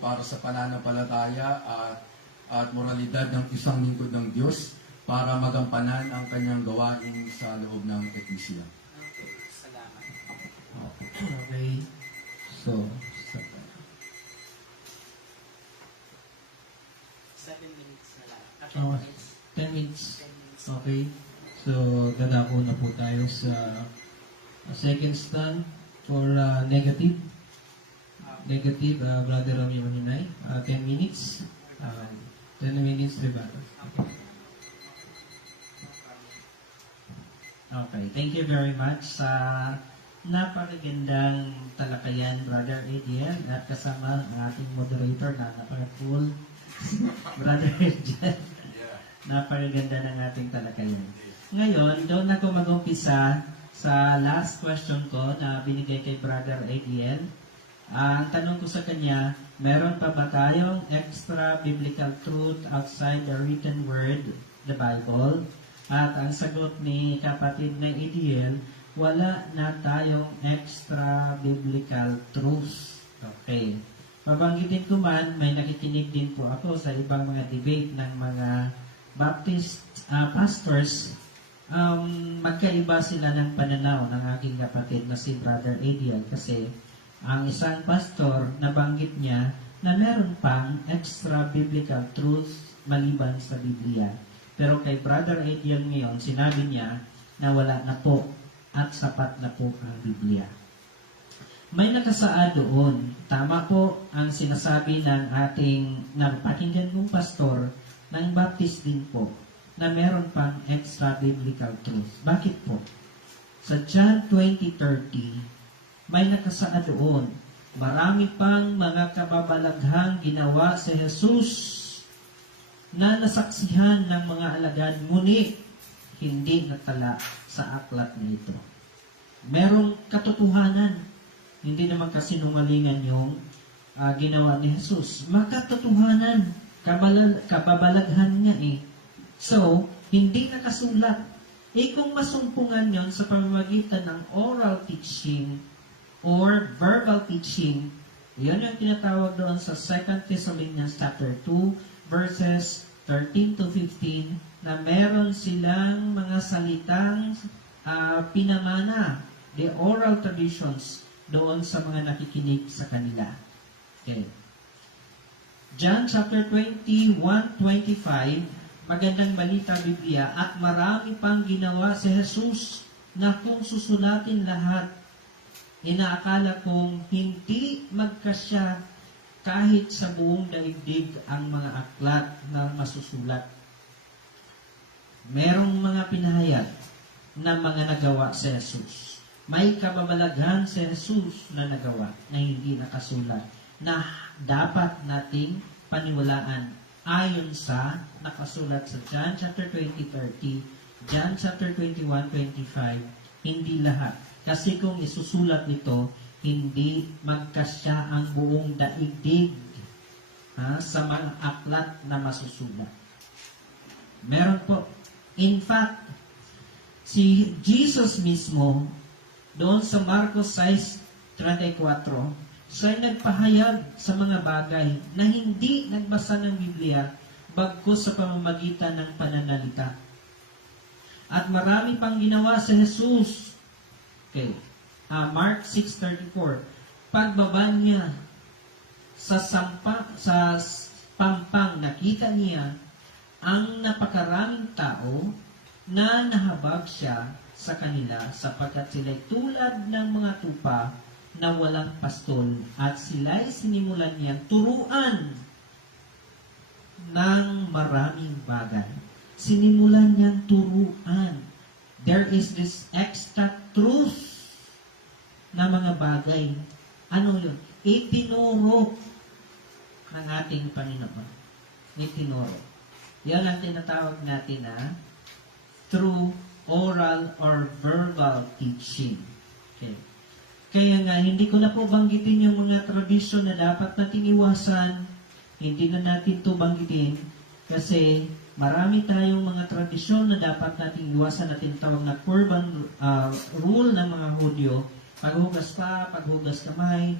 para sa pananampalataya at moralidad ng isang lingkod ng Diyos para magampanan ang kanyang gawain sa loob ng Eklesia. Okay, salamat. Okay. So, 7 minutes na lang. Oh, 10 minutes. Okay. So, dadako na po tayo sa second stand for negative. Negative, Brother Rami Mahinay. 10 minutes. 10 minutes, diba? Okay. Thank you very much sa napakagandang talakayan, Brother Adiel, at kasama ang ating moderator na napaka-cool, Brother Adiel. Napakaganda ng ating talakayan. Ngayon, doon ako mag-umpisa sa last question ko na binigay kay Brother Adiel. Ang tanong ko sa kanya, meron pa ba tayong extra biblical truth outside the written word, the Bible? At ang sagot ni kapatid na Adiel, wala na tayong extra biblical truth. Okay. Mabanggitin ko man, may nakikinig din po ako sa ibang mga debate ng mga Baptist pastors. Magkaiba sila ng pananaw ng aking kapatid na si Brother Adiel kasi ang isang pastor, nabanggit niya na meron pang extra biblical truth maliban sa Biblia. Pero kay Brother Adiel ngayon, sinabi niya na wala na po at sapat na po ang Biblia. May nakasaad doon. Tama po ang sinasabi ng ating napakinggan kong pastor ng Baptist din po na meron pang extra biblical truth. Bakit po? Sa John 20:30, may nakasaad doon, marami pang mga kababalaghang ginawa sa Jesus na nasaksihan ng mga alagad, ngunit hindi natala sa aklat na ito. Merong katotohanan, hindi naman kasinungalingan yung ginawa ni Jesus. Makatotohanan, kababalaghan nga eh. So, hindi nakasulat. Kung masumpungan yon sa pamamagitan ng oral teaching or verbal teaching, yan yung tinatawag doon sa 2 Thessalonians chapter 2, verses 13 to 15, na meron silang mga salitang pinamana, the oral traditions, doon sa mga nakikinig sa kanila. Okay. John chapter 21:25, magandang balita Biblia, at marami pang ginawa si Jesus na kung susulatin lahat, inaakala kong hindi magkasya kahit sa buong daigdig ang mga aklat na masusulat. Merong mga pinahayag na mga nagawa si Jesus. May kababalaghan si Jesus na nagawa na hindi nakasulat na dapat nating paniwalaan ayon sa nakasulat sa John chapter 20:30, John chapter 21:25, hindi lahat. Kasi kung isusulat nito, hindi magkasya ang buong daigdig sa mga aklat na masusulat. Meron po. In fact, si Jesus mismo, doon sa Marcos 6:34, siya nagpahayag sa mga bagay na hindi nagbasa ng Biblia bagkus sa pamamagitan ng pananalita. At marami pang ginawa sa Jesus. Okay. Mark 6:34. Pagbaba niya sa pampang, nakita niya ang napakaraming tao na nahabag siya sa kanila sapagkat sila'y tulad ng mga tupa na walang pastol at sila'y sinimulan niyang turuan ng maraming bagay. Sinimulan niyang turuan. There is this extra truth na mga bagay. Ano yun? Itinuro ng ating Panginoon. Itinuro. Yan ang tinatawag natin na through oral or verbal teaching. Okay. Kaya nga, hindi ko na po banggitin yung mga tradisyon na dapat natin iwasan. Hindi na natin ito banggitin kasi marami tayong mga tradisyon na dapat natin iwasan, natin tawag na Corban rule ng mga Hudyo. Paghugas pa, paghugas kamay,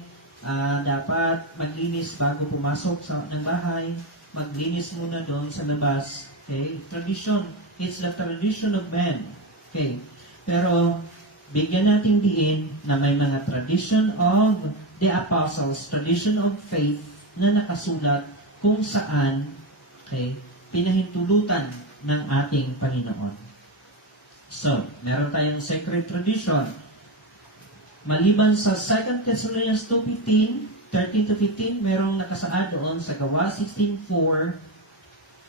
dapat maglinis bago pumasok ng bahay, maglinis muna doon sa labas. Okay? Tradition. It's the tradition of man. Okay? Pero, bigyan natin diin na may mga tradition of the apostles, tradition of faith na nakasulat kung saan pinahintulutan ng ating Panginoon. So, meron tayong sacred tradition. Maliban sa 2 Thessalonians 2:15, 13-15, merong nakasaad doon sa Gawa 16:4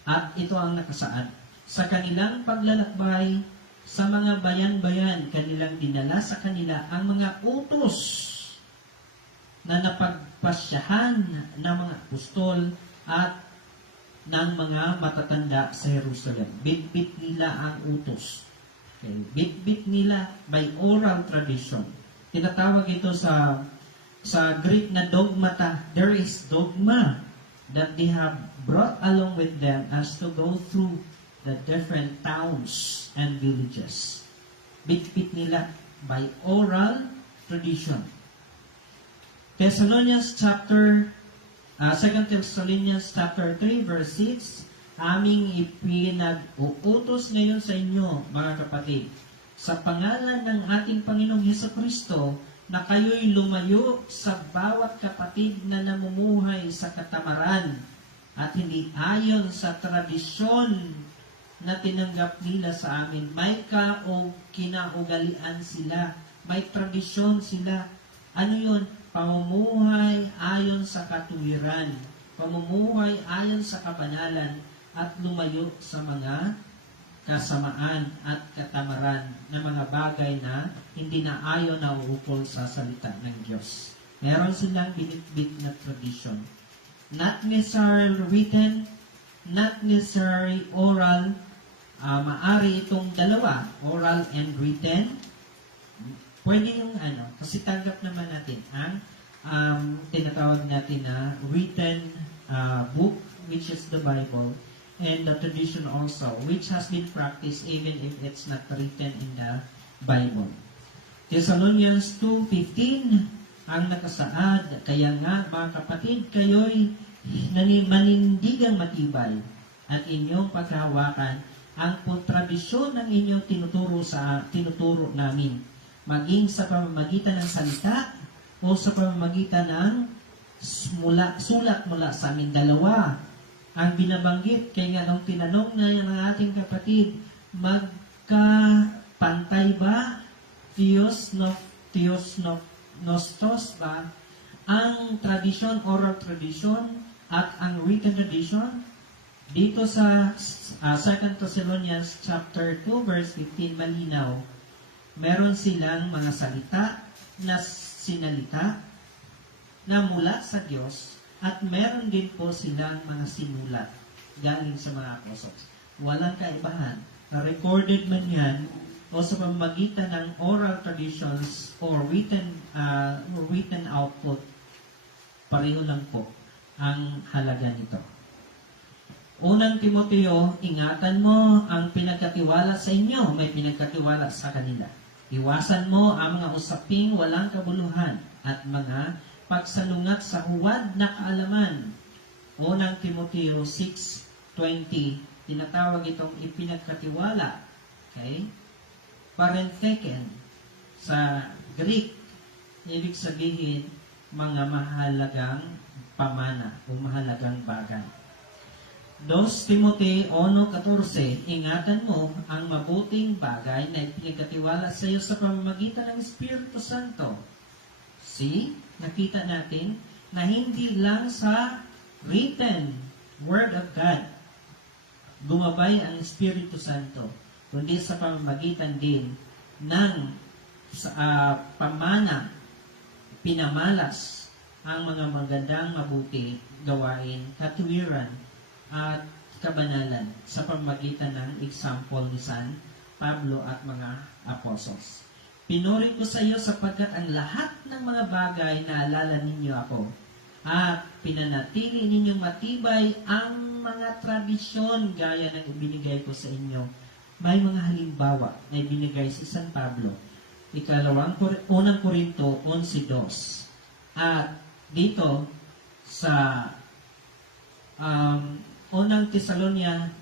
at ito ang nakasaad. Sa kanilang paglalakbay sa mga bayan-bayan, kanilang dinala sa kanila ang mga utos na napagpasyahan ng mga apostol at ng mga matatanda sa Jerusalem. Bit-bit nila ang utos. Okay. Bit-bit nila by oral tradition. Tinatawag ito sa Greek na dogmata. There is dogma that they have brought along with them as to go through the different towns and villages. Bit-bit nila by oral tradition. 2 Thessalonians chapter 3 verse 6, aming ipinag-uutos ngayon sa inyo, mga kapatid, sa pangalan ng ating Panginoong Hesukristo, na kayo'y lumayo sa bawat kapatid na namumuhay sa katamaran at hindi ayon sa tradisyon na tinanggap nila sa amin. May kinaugalian sila. May tradisyon sila. Ano yun? Pamumuhay ayon sa katuwiran. Pamumuhay ayon sa kabanalan at lumayo sa mga kasamaan at katamaran ng mga bagay na hindi na ayon na uukol sa salita ng Diyos. Meron silang binitbit na tradition. Not necessarily written, not necessarily oral. Maari itong dalawa, oral and written. Pwede yung kasi tanggap naman natin ang tinatawag natin na written book, which is the Bible, and the tradition also, which has been practiced even if it's not written in the Bible. Thessalonians 2:15 ang nakasaad, kaya nga mga kapatid, kayo'y manindigang matibay at inyong paghahawakan ang tradisyon ng inyong tinuturo namin, maging sa pamamagitan ng salita o sa pamamagitan ng sulat mula sa amin dalawa. Ang binabanggit, kaya nga nung tinanong na ng ating kapatid, magkapantay ba? Nostos ba? Ang tradition, oral tradition, at ang written tradition? Dito sa 2 Thessalonians chapter 2 verse 15, malinaw. Meron silang mga salita na sinalita na mula sa Diyos at meron din po silang mga sinulat galing sa mga apostles. Walang kaibahan. Recorded man yan o sa pamamagitan ng oral traditions or written output, pareho lang po ang halaga nito. Unang Timoteo, ingatan mo ang pinagkatiwala sa inyo, may pinagkatiwala sa kanila. Iwasan mo ang mga usaping walang kabuluhan at mga pagsalungat sa huwad na kaalaman. Unang Timoteo 6:20, tinatawag itong ipinagkatiwala. Okay? Parentheken sa Greek, ibig sabihin mga mahalagang pamana o mahalagang bagay. 2 Timoteo 1:14, ingatan mo ang mabuting bagay na ipinagkatiwala sa iyo sa pamamagitan ng Espiritu Santo. See, nakita natin na hindi lang sa written Word of God gumabay ang Espiritu Santo, kundi sa pamamagitan din ng pamana, pinamalas ang mga magandang mabuti gawain, katuwiran, at kabanalan sa pamamagitan ng example ni San Pablo at mga apostles. Pinuri ko sa iyo sapagkat ang lahat ng mga bagay na alala ninyo ako at pinanatili ninyong matibay ang mga tradisyon gaya ng ibinigay ko sa inyo. May mga halimbawa na ibinigay si San Pablo. Unang Korinto 11:2. At dito sa unang Tesalonia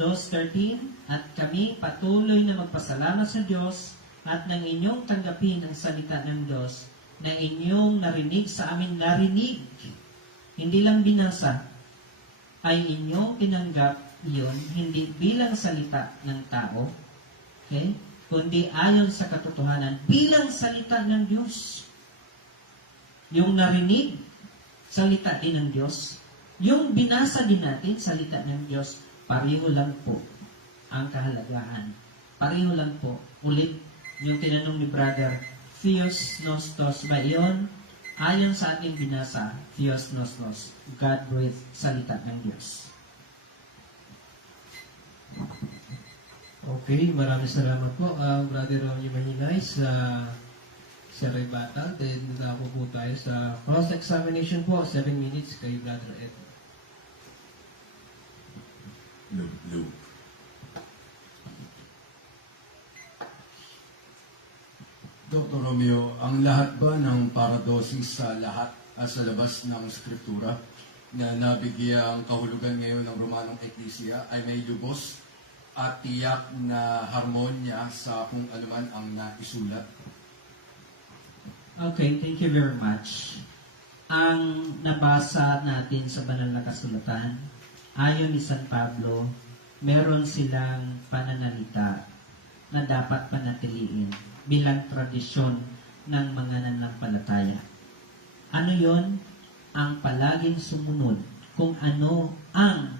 2:13, at kami patuloy na magpasalamat sa Diyos at nang inyong tanggapin ang salita ng Diyos na inyong narinig sa amin, narinig, hindi lang binasa, ay inyong tinanggap iyon, hindi bilang salita ng tao, okay? Kundi ayon sa katotohanan, bilang salita ng Diyos. Yung narinig, salita din ng Diyos. Yung binasa din natin, salita ng Diyos. Pareho lang po ang kahalagahan. Pareho lang po. Ulit, yung tinanong ni brother, Theos Nostos ba iyon? Ayon sa ating binasa, Theos Nostos, God-breathed salita ng Diyos. Okay, maraming salamat po, Brother Ronnie Mahinay sa rebuttal. Then, na po tayo sa cross-examination po, 7 minutes kay Brother Ed. Luke. Dr. Romeo, ang lahat ba ng paradosis sa sa labas ng Skriptura na nabigyang kahulugan ngayon ng Romanong Eklesia ay may lubos at tiyak na harmonya sa kung anuman ang naisulat? Okay, thank you very much. Ang nabasa natin sa banal na kasulatan, ayon ni San Pablo, meron silang pananalita na dapat panatiliin bilang tradisyon ng mga nananampalataya. Ano yon? Ang palaging sumunod kung ano ang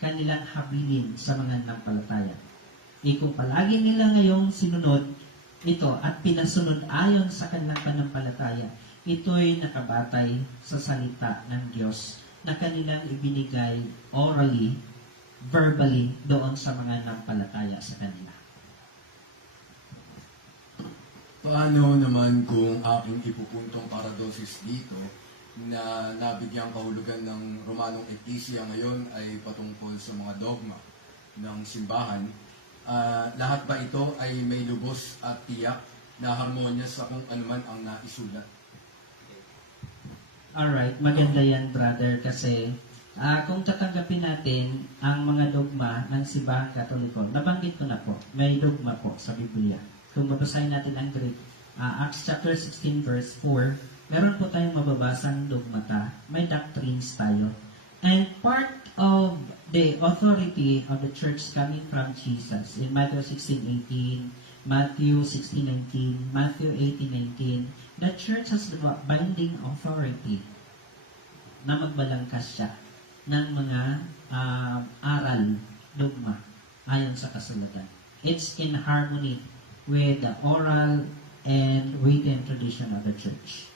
kanilang habilin sa mga nananampalataya. Kung palagi nila ngayong sinunod ito at pinasunod ayon sa kanilang panampalataya, ito'y nakabatay sa salita ng Diyos na kanilang ibinigay orally, verbally, doon sa mga nanampalataya sa kanila. Paano naman kung aking ipupuntong paradosis dito na nabigyang kahulugan ng Romanong Eklesia ngayon ay patungkol sa mga dogma ng simbahan? Lahat ba ito ay may lubos at tiyak na harmonya sa kung anuman ang naisulat? Alright, maganda yan, brother, kasi kung tatanggapin natin ang mga dogma ng Simbahang Katoliko, nabanggit ko na po, may dogma po sa Biblia. Kung babasahin natin ang Greek, Acts chapter 16 verse 4, meron po tayong mababasang dogmata, may doctrines tayo. And part of the authority of the church coming from Jesus in Matthew 16:18, Matthew 16:19, Matthew 18:19, the church has the binding authority na magbalangkas siya ng mga aral, dogma, ayon sa kasulatan. It's in harmony with the oral and written tradition of the church.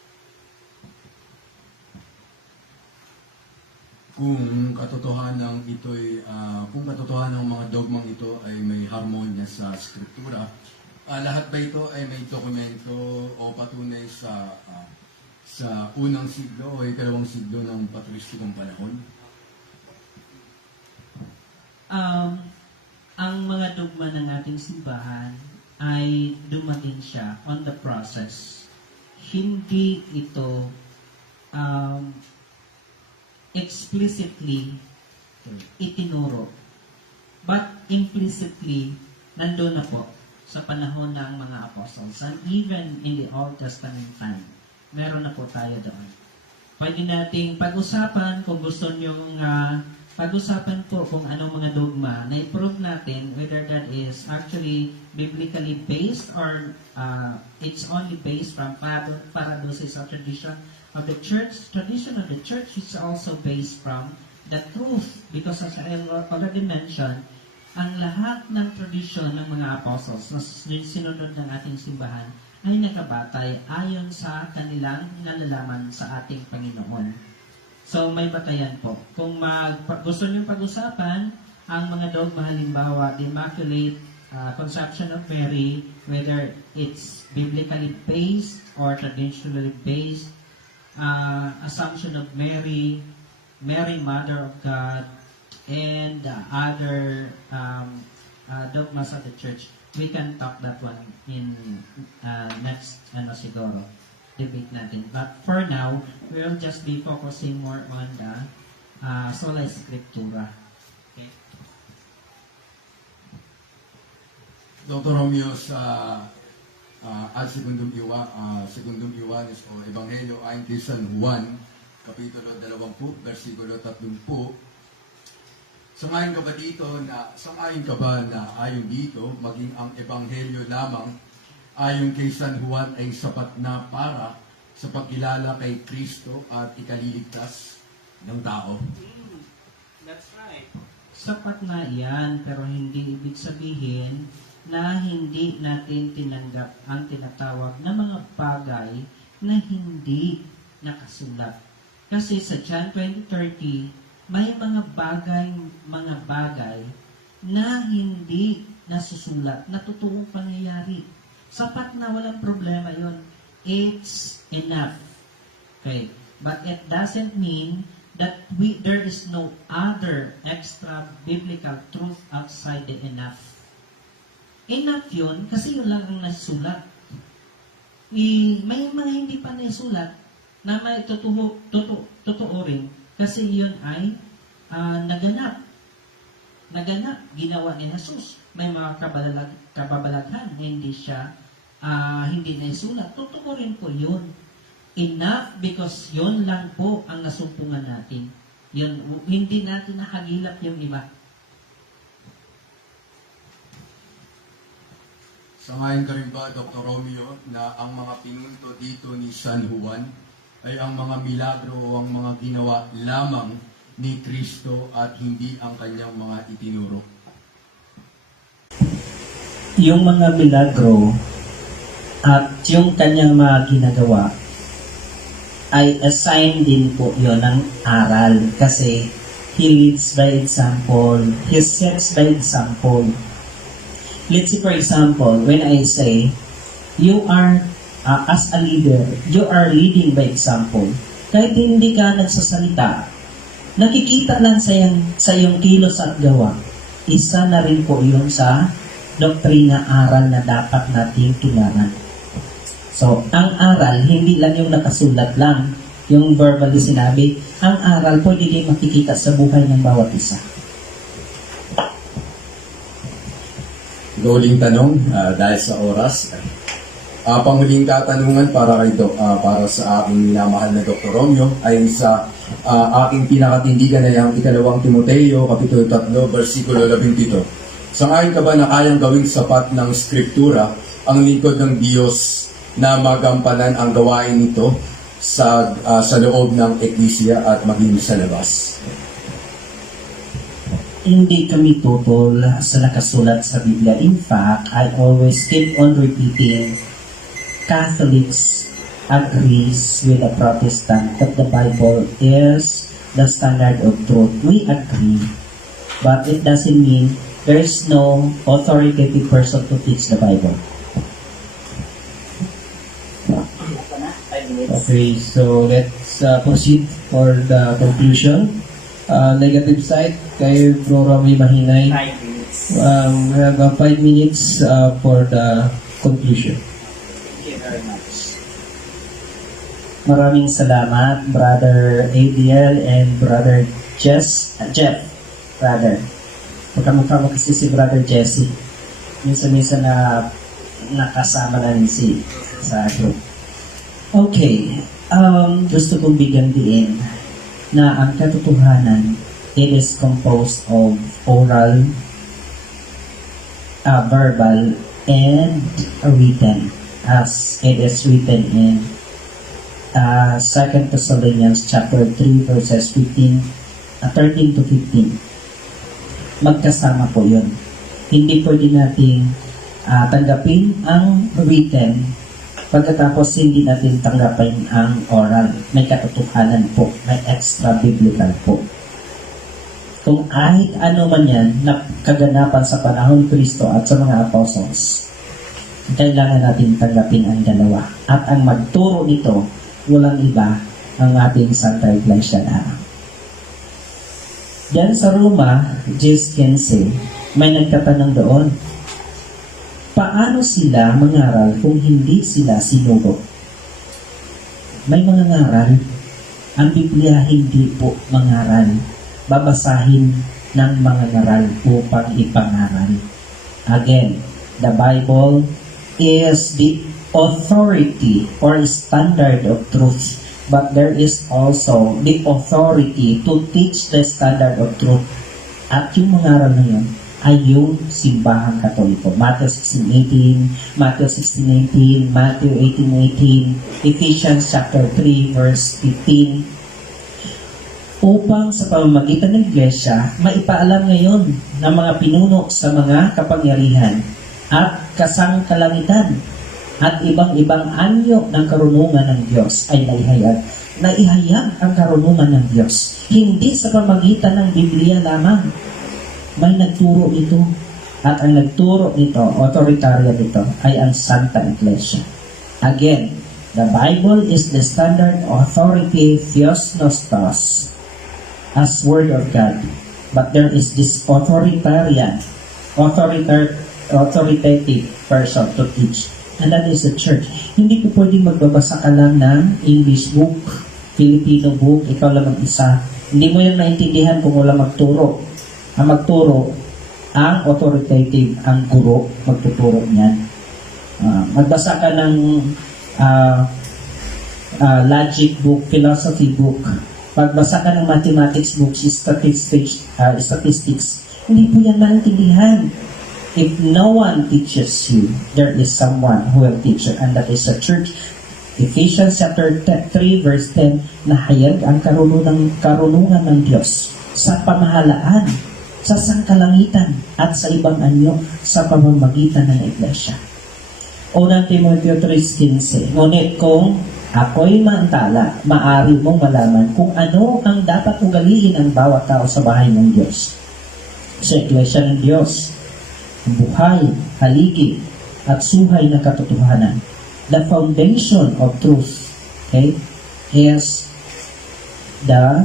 Kung katotohanan ng mga dogmang ito ay may harmonya sa Skriptura, lahat ba ito ay may dokumento o patunay sa unang siglo o ikalawang siglo ng patristikong panahon? Ang mga dogma ng ating simbahan ay dumating siya on the process. Hindi ito explicitly itinuro, but implicitly nandun na po sa panahon ng mga apostles, and even in the Old Testament time, meron na po tayo doon. Pwede nating pag-usapan kung gusto nyo pag-usapan po kung anong mga dogma na i-prove natin whether that is actually biblically based or it's only based from paradoxes of tradition of the church. Tradition of the church is also based from the truth, because as I already mentioned, ang lahat ng tradisyon ng mga apostles na sinunod ng ating simbahan ay nakabatay ayon sa kanilang nalalaman sa ating Panginoon. So, may batayan po. Kung gusto nyo pag-usapan ang mga dogma, halimbawa, the Immaculate Conception of Mary, whether it's biblically based or traditionally based, Assumption of Mary, Mary Mother of God, and other dogmas of the church, we can talk that one in next siguro debate natin. But for now, we'll just be focusing more on the sola scriptura. Okay. Dr. Romeo, sa ad secundum Ioannes o Ebanghelyo ayon kay San Juan, Kapitulo 20, versikulo 30, sangayon ka ba na ayon dito, maging ang Ebanghelyo lamang ayon kay San Juan ay sapat na para sa pagkilala kay Kristo at ikaliligtas ng tao? That's right. Sapat na yan, pero hindi ibig sabihin na hindi natin tinanggap ang tinatawag na mga bagay na hindi nakasulat. Kasi sa John 20:30, may mga bagay na hindi nasusulat, na totoong pangyayari. Sapat na, walang problema yon. It's enough. Okay. But it doesn't mean that there is no other extra biblical truth outside the enough. Enough yun, kasi yun lang ang nasulat. May mga hindi pa nasulat na may totoo rin, kasi yun ay naganap. Ginawa ni Jesus. May mga kababalaghan, hindi na isulat. Totoo rin po yun. Enough, because yun lang po ang nasumpungan natin. Yun, hindi natin nakagilap yung iba. Sangayon ka rin ba, Dr. Romeo, na ang mga pinunto dito ni San Juan ay ang mga milagro o ang mga ginawa lamang ni Kristo at hindi ang kanyang mga itinuro? Yung mga milagro at yung kanyang mga ginagawa ay assign din po yon ng aral, kasi he leads by example, he sets by example. Let's say, for example, when I say, you are, as a leader, you are leading by example. Kahit hindi ka nagsasalita, nakikita lang sa iyong kilos at gawa. Isa na rin po yun sa doktrina aral na dapat nating tularan. So, ang aral, hindi lang yung nakasulat lang, yung verbally sinabi. Ang aral, pwede din makikita sa buhay ng bawat isa. Huling tanong, dahil sa oras, Panghuling katanungan para sa aking minamahal na Dr. Romeo ay sa aking pinakatindigan ay ang 2 Timoteo, Kapitulo 3, versikulo 17. Sangayon ka ba na kayang gawing sapat ng Skriptura ang lingkod ng Diyos na magampanan ang gawain nito sa loob ng Eklesia at maging sa labas? Hindi kami tutol sa nakasulat sa Biblia. In fact, I always keep on repeating, Catholics agrees with the Protestant that the Bible is the standard of truth. We agree, but it doesn't mean there is no authoritative person to teach the Bible. Okay, so let's proceed for the conclusion. Negative side, kay Bro Romy Mahinay. 5 minutes. We have 5 minutes for the conclusion. Thank you very much. Maraming salamat, Brother Adiel and Brother Jeff. Magkamukha mo kasi si Brother Jesse. Minsan-minsan na nakasama namin sa group. Okay, gusto kong bigyan din na ang katotohanan, it is composed of oral, verbal, and written, as it is written in 2 Thessalonians chapter 3 verses 13 to 15. Magkasama po yun. Hindi pwede nating tanggapin ang written pagkatapos hindi natin tanggapin ang oral. May katotohanan po, may extra biblical po. Kung kahit ano man yan na kaganapan sa panahon Kristo at sa mga apostles, kailangan natin tanggapin ang dalawa. At ang magturo nito, walang iba ang ating Santa Iglesia na. Diyan sa Roma, 10:15, may nagtatanong doon, paano sila mangaral kung hindi sila sinugo? May mga ngaral. Ang Biblia hindi po mangaral. Babasahin ng mga ngaral upang ipangaral. Again, the Bible is the authority or standard of truth. But there is also the authority to teach the standard of truth. At yung mangaral na yun, ay yung simbahang Katoliko. Matthew 16:18, Matthew 16:19, Matthew 18:18, Ephesians chapter 3 verse 15. Upang sa pamamagitan ng Iglesia, maipaalam ngayon ng mga pinuno sa mga kapangyarihan at kasangkalangitan at ibang-ibang anyo ng karunungan ng Diyos ay naihayag. Naihayag ang karunungan ng Diyos. Hindi sa pamamagitan ng Biblia lamang. May nagturo ito. At ang nagturo nito, authoritarian nito, ay ang Santa Iglesia. Again, the Bible is the standard authority theos nostos as Word of God. But there is this authoritative person to teach. And that is the church. Hindi po pwedeng magbabasa ka lang ng English book, Filipino book, ikaw lang mag-isa. Hindi mo yan maintindihan kung wala magturo. Ang magturo, ang authoritative, ang guro, magtuturo niyan. Magbasa ka ng logic book, philosophy book. Magbasa ka ng mathematics book, statistics. Hindi po yan maintindihan. If no one teaches you, there is someone who will teach you, and that is the church. Ephesians chapter 3 verse 10, nahayag ang karunungan ng Diyos sa pamahalaan, sa sangkalangitan, at sa ibang anyo sa pamamagitan ng Iglesia. Unang Timoteo 3:15, ngunit kung ako'y maantala, maaari mong malaman kung ano ang dapat ugaliin ng bawat tao sa bahay ng Diyos. Sa Iglesia ng Diyos, buhay, haligi, at suhay ng katotohanan. The foundation of truth, okay, is the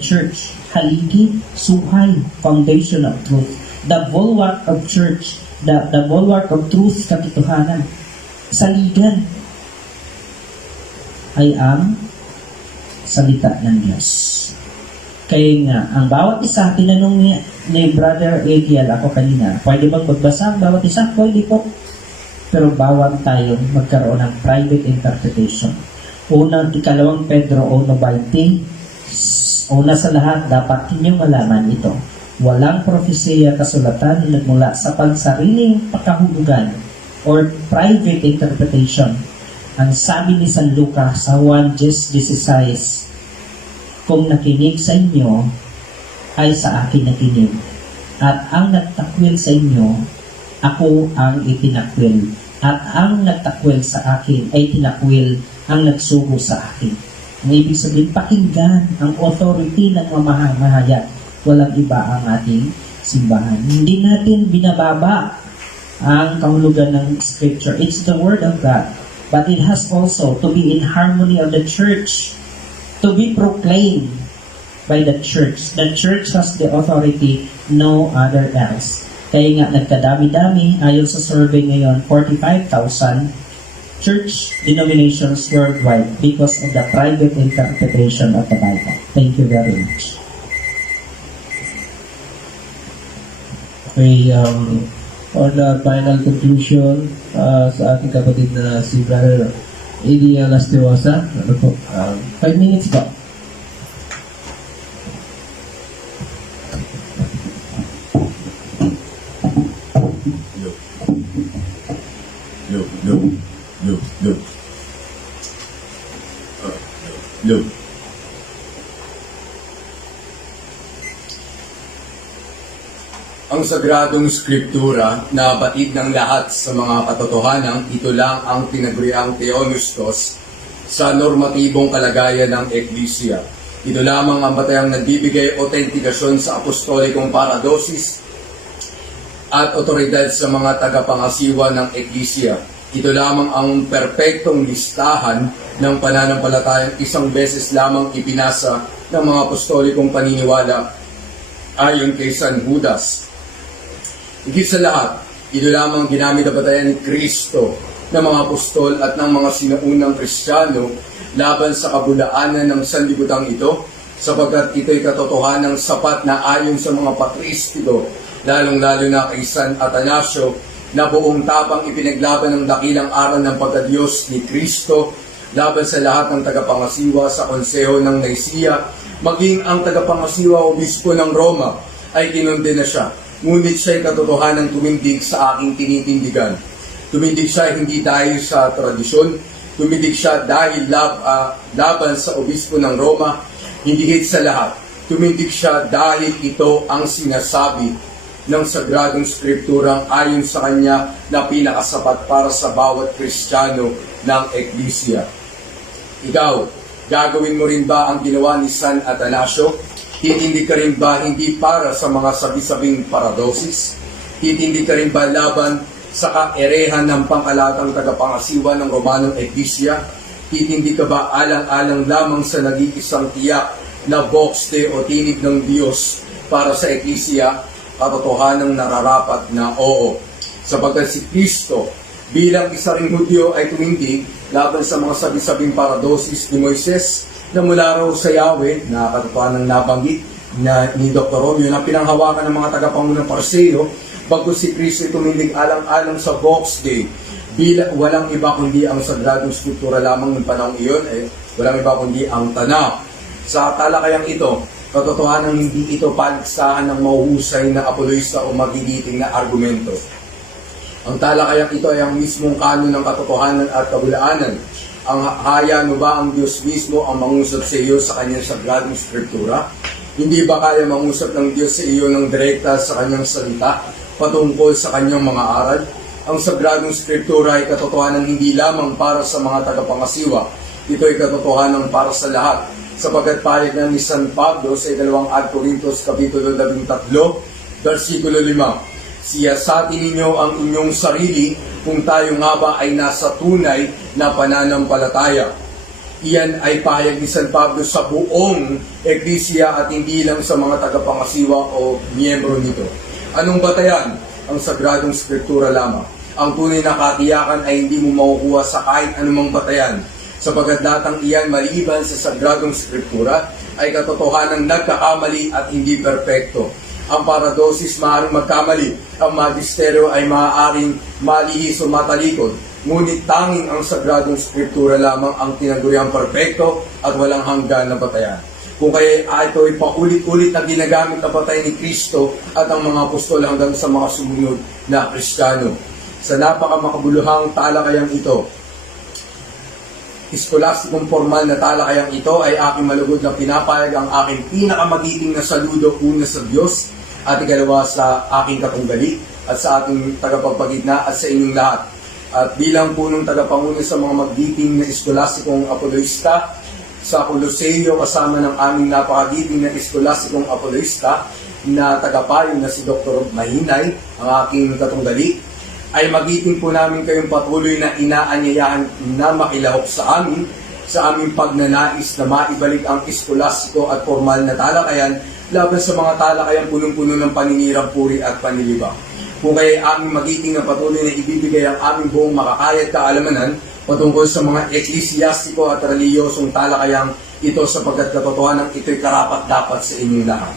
church. Haligi, suhay, foundation of truth. The bulwark of church, the bulwark of truth, katotohanan. Saligan ay ang salita ng Diyos. Kaya nga, ang bawat isa, tinanong ni Brother Adiel ako kanina, pwede bang magbasa ang bawat isa? Pwede po. pero bawal tayong magkaroon ng private interpretation. Unang, ikalawang Pedro 1:20, una sa lahat, dapat ninyong malaman ito. Walang propesiya kasulatan na nagmula sa pansariling pakahulugan or private interpretation. Ang sabi ni San Lucas sa 1:16, kung nakinig sa inyo, ay sa akin nakinig. At ang nagtakwil sa inyo, ako ang itinakwil. At ang nagtakwil sa akin ay tinakwil ang nagsugo sa akin. Ang ibig sabihin, pakinggan ang authority ng mamahayag. Walang iba ang ating simbahan. Hindi natin binababa ang kahulugan ng Scripture. It's the Word of God. But it has also to be in harmony of the church, to be proclaimed by the church. The church has the authority, no other else. Kaya nga nagkadami-dami, ayon sa survey ngayon, 45,000 church denominations worldwide because of the private interpretation of the Bible. Thank you very much. Okay, on the final conclusion, sa ating kapatid na si Brother Eddie Lastimosa, 5 minutes po. Look. Ang sagradong skriptura na batid ng lahat sa mga katotohanan, ito lang ang tinaguriang Theopneustos sa normatibong kalagayan ng Eklesia. Ito lamang ang batayang nagbibigay autentikasyon sa apostolikong paradosis at otoridad sa mga tagapangasiwa ng Eklesia. Ito lamang ang perpektong listahan ng pananampalatayang isang beses lamang ipinasa ng mga apostolikong paniniwala ayon kay San Judas. Higit sa lahat, ito lamang ginamit na batayan ni Kristo ng mga apostol at ng mga sinaunang Kristiyano laban sa kabulaanan ng sanlibutan ito, sapagkat ito'y katotohanang sapat na ayon sa mga patristiko, lalong-lalo na kay San Atanasio, na buong tapang ipinaglaban ng dakilang aral ng pagkadiyos ni Kristo laban sa lahat ng tagapangasiwa sa konseho ng Nicea, maging ang tagapangasiwa obispo ng Roma ay kinondena siya. Ngunit siya'y katotohanang tumindig sa aking tinitindigan. Tumindig siya hindi dahil sa tradisyon, tumindig siya dahil laban sa obispo ng Roma, hindi higit sa lahat. Tumindig siya dahil ito ang sinasabi ng Sagradong Skripturang ayon sa kanya na pinakasapat para sa bawat Kristiyano ng Eklesia. Ikaw, gagawin mo rin ba ang ginawa ni San Atanasio? Titindig ka rin ba hindi para sa mga sabi-sabing paradosis? Titindig ka rin ba laban sa kaerehan ng pangkalatang tagapangasiwa ng Romanong Eklesia? Titindig ka ba alang-alang lamang sa nag-iisang tiyak na vox Dei o tinig ng Diyos para sa Eklesia? Katotohanang nararapat na oo. Sapagkat si Kristo bilang isa ring Hudyo ay tumindig laban sa mga sabi-sabing paradosis ni Moises na mula raw sa Yahweh, na katotohanan nabanggit na ni Dr. Romeo na pinanghawakan ng mga tagapangunang Parseo, bago si Kristo tumindig alang-alang sa vox Dei. Walang iba kundi ang Sagradong Skriptura lamang ng panahon iyon, walang iba kundi ang Tanakh. Sa talakayang ito, katotohanan hindi ito paligsahan ng mahuhusay na apoloista o magigiting na argumento. Ang talakayang ito ay ang mismong kanon ng katotohanan at kabulaanan. Ang haya no ba ang Diyos mismo ang mangusap sa iyo sa kanyang Sagradong Skriptura? Hindi ba kaya mangusap ng Diyos sa iyo ng direkta sa kanyang salita patungkol sa kanyang mga aral? Ang Sagradong Skriptura ay katotohanan hindi lamang para sa mga tagapangasiwa. Ito ay katotohanan para sa lahat. Sapagkat pahayag na ni San Pablo sa 2 Corintos Kapitulo 13, versikulo 5, siyasatin ninyo ang inyong sarili kung tayo nga ba ay nasa tunay na pananampalataya. Iyan ay pahayag ni San Pablo sa buong Eklesia at hindi lang sa mga tagapangasiwa o miyembro nito. Anong batayan? Ang Sagradong Skriptura lamang. Ang tunay na katiyakan ay hindi mo makukuha sa kahit anumang batayan, sapagkat datang iyan maliban sa Sagradong Skriptura ay katotohanang nagkakamali at hindi perpekto. Ang paradosis maaaring magkamali, ang magisteryo ay maaaring malihis o matalikod, ngunit tanging ang sagradong scriptura lamang ang tinaguriang perpekto at walang hanggan na batayan. Kung kaya ito ay paulit-ulit na ginagamit na patay ni Kristo at ang mga apostol hanggang sa mga sumunod na Kristiyano. Sa napakamakabuluhang talakayang ito, eskolastikong formal na talakayang ito ay aking malugod na pinapayag ang aking pinakamagiting na saludo, una sa Diyos at ikalawa sa aking katunggali at sa ating tagapagpagitna at sa inyong lahat. At bilang punong tagapanguna sa mga magiting na eskolastikong apoloista sa Coloseo kasama ng aming napakagiting na eskolastikong apoloista na tagapayo na si Dr. Mahinay, ang aking katunggali, ay magiting po namin kayong patuloy na inaanyayahan na makilahok sa aming pagnanais na maibalik ang eskolastiko at formal na talakayan laban sa mga talakayang punong-puno ng paninirang puri at panlilibang. Kung kaya aming magiting na patuloy na ibibigay ang aming buong makakayat kaalamanan patungkol sa mga eklesyastiko at reliyosong talakayang ito sapagkat katotohanan ito'y karapat-dapat sa inyong lahat.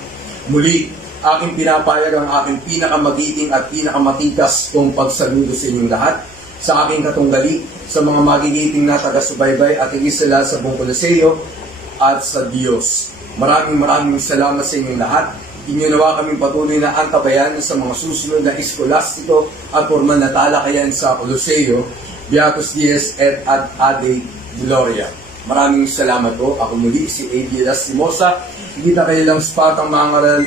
Muli, aking pinapayag ang aking pinakamagiting at pinakamatikas kong pagsaludo sa inyong lahat, sa aking katunggali, sa mga magigiting na taga-subaybay at higit sa lahat sa buong Coloseo at sa Diyos. Maraming salamat sa inyong lahat. Inyo nawa kaming patuloy na antabayan sa mga susunod na eskolastiko at formal na talakayan sa Coloseo, Beatus Dies et ad Ade Gloria. Maraming salamat po. Ako muli si A.D. Lastimosa, kita kayo lang spatang mangaral,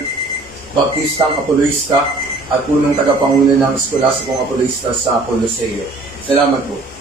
Baptistang Apoloista at punong tagapanguna ng eskolastikong apoloista sa Coloseo. Salamat po.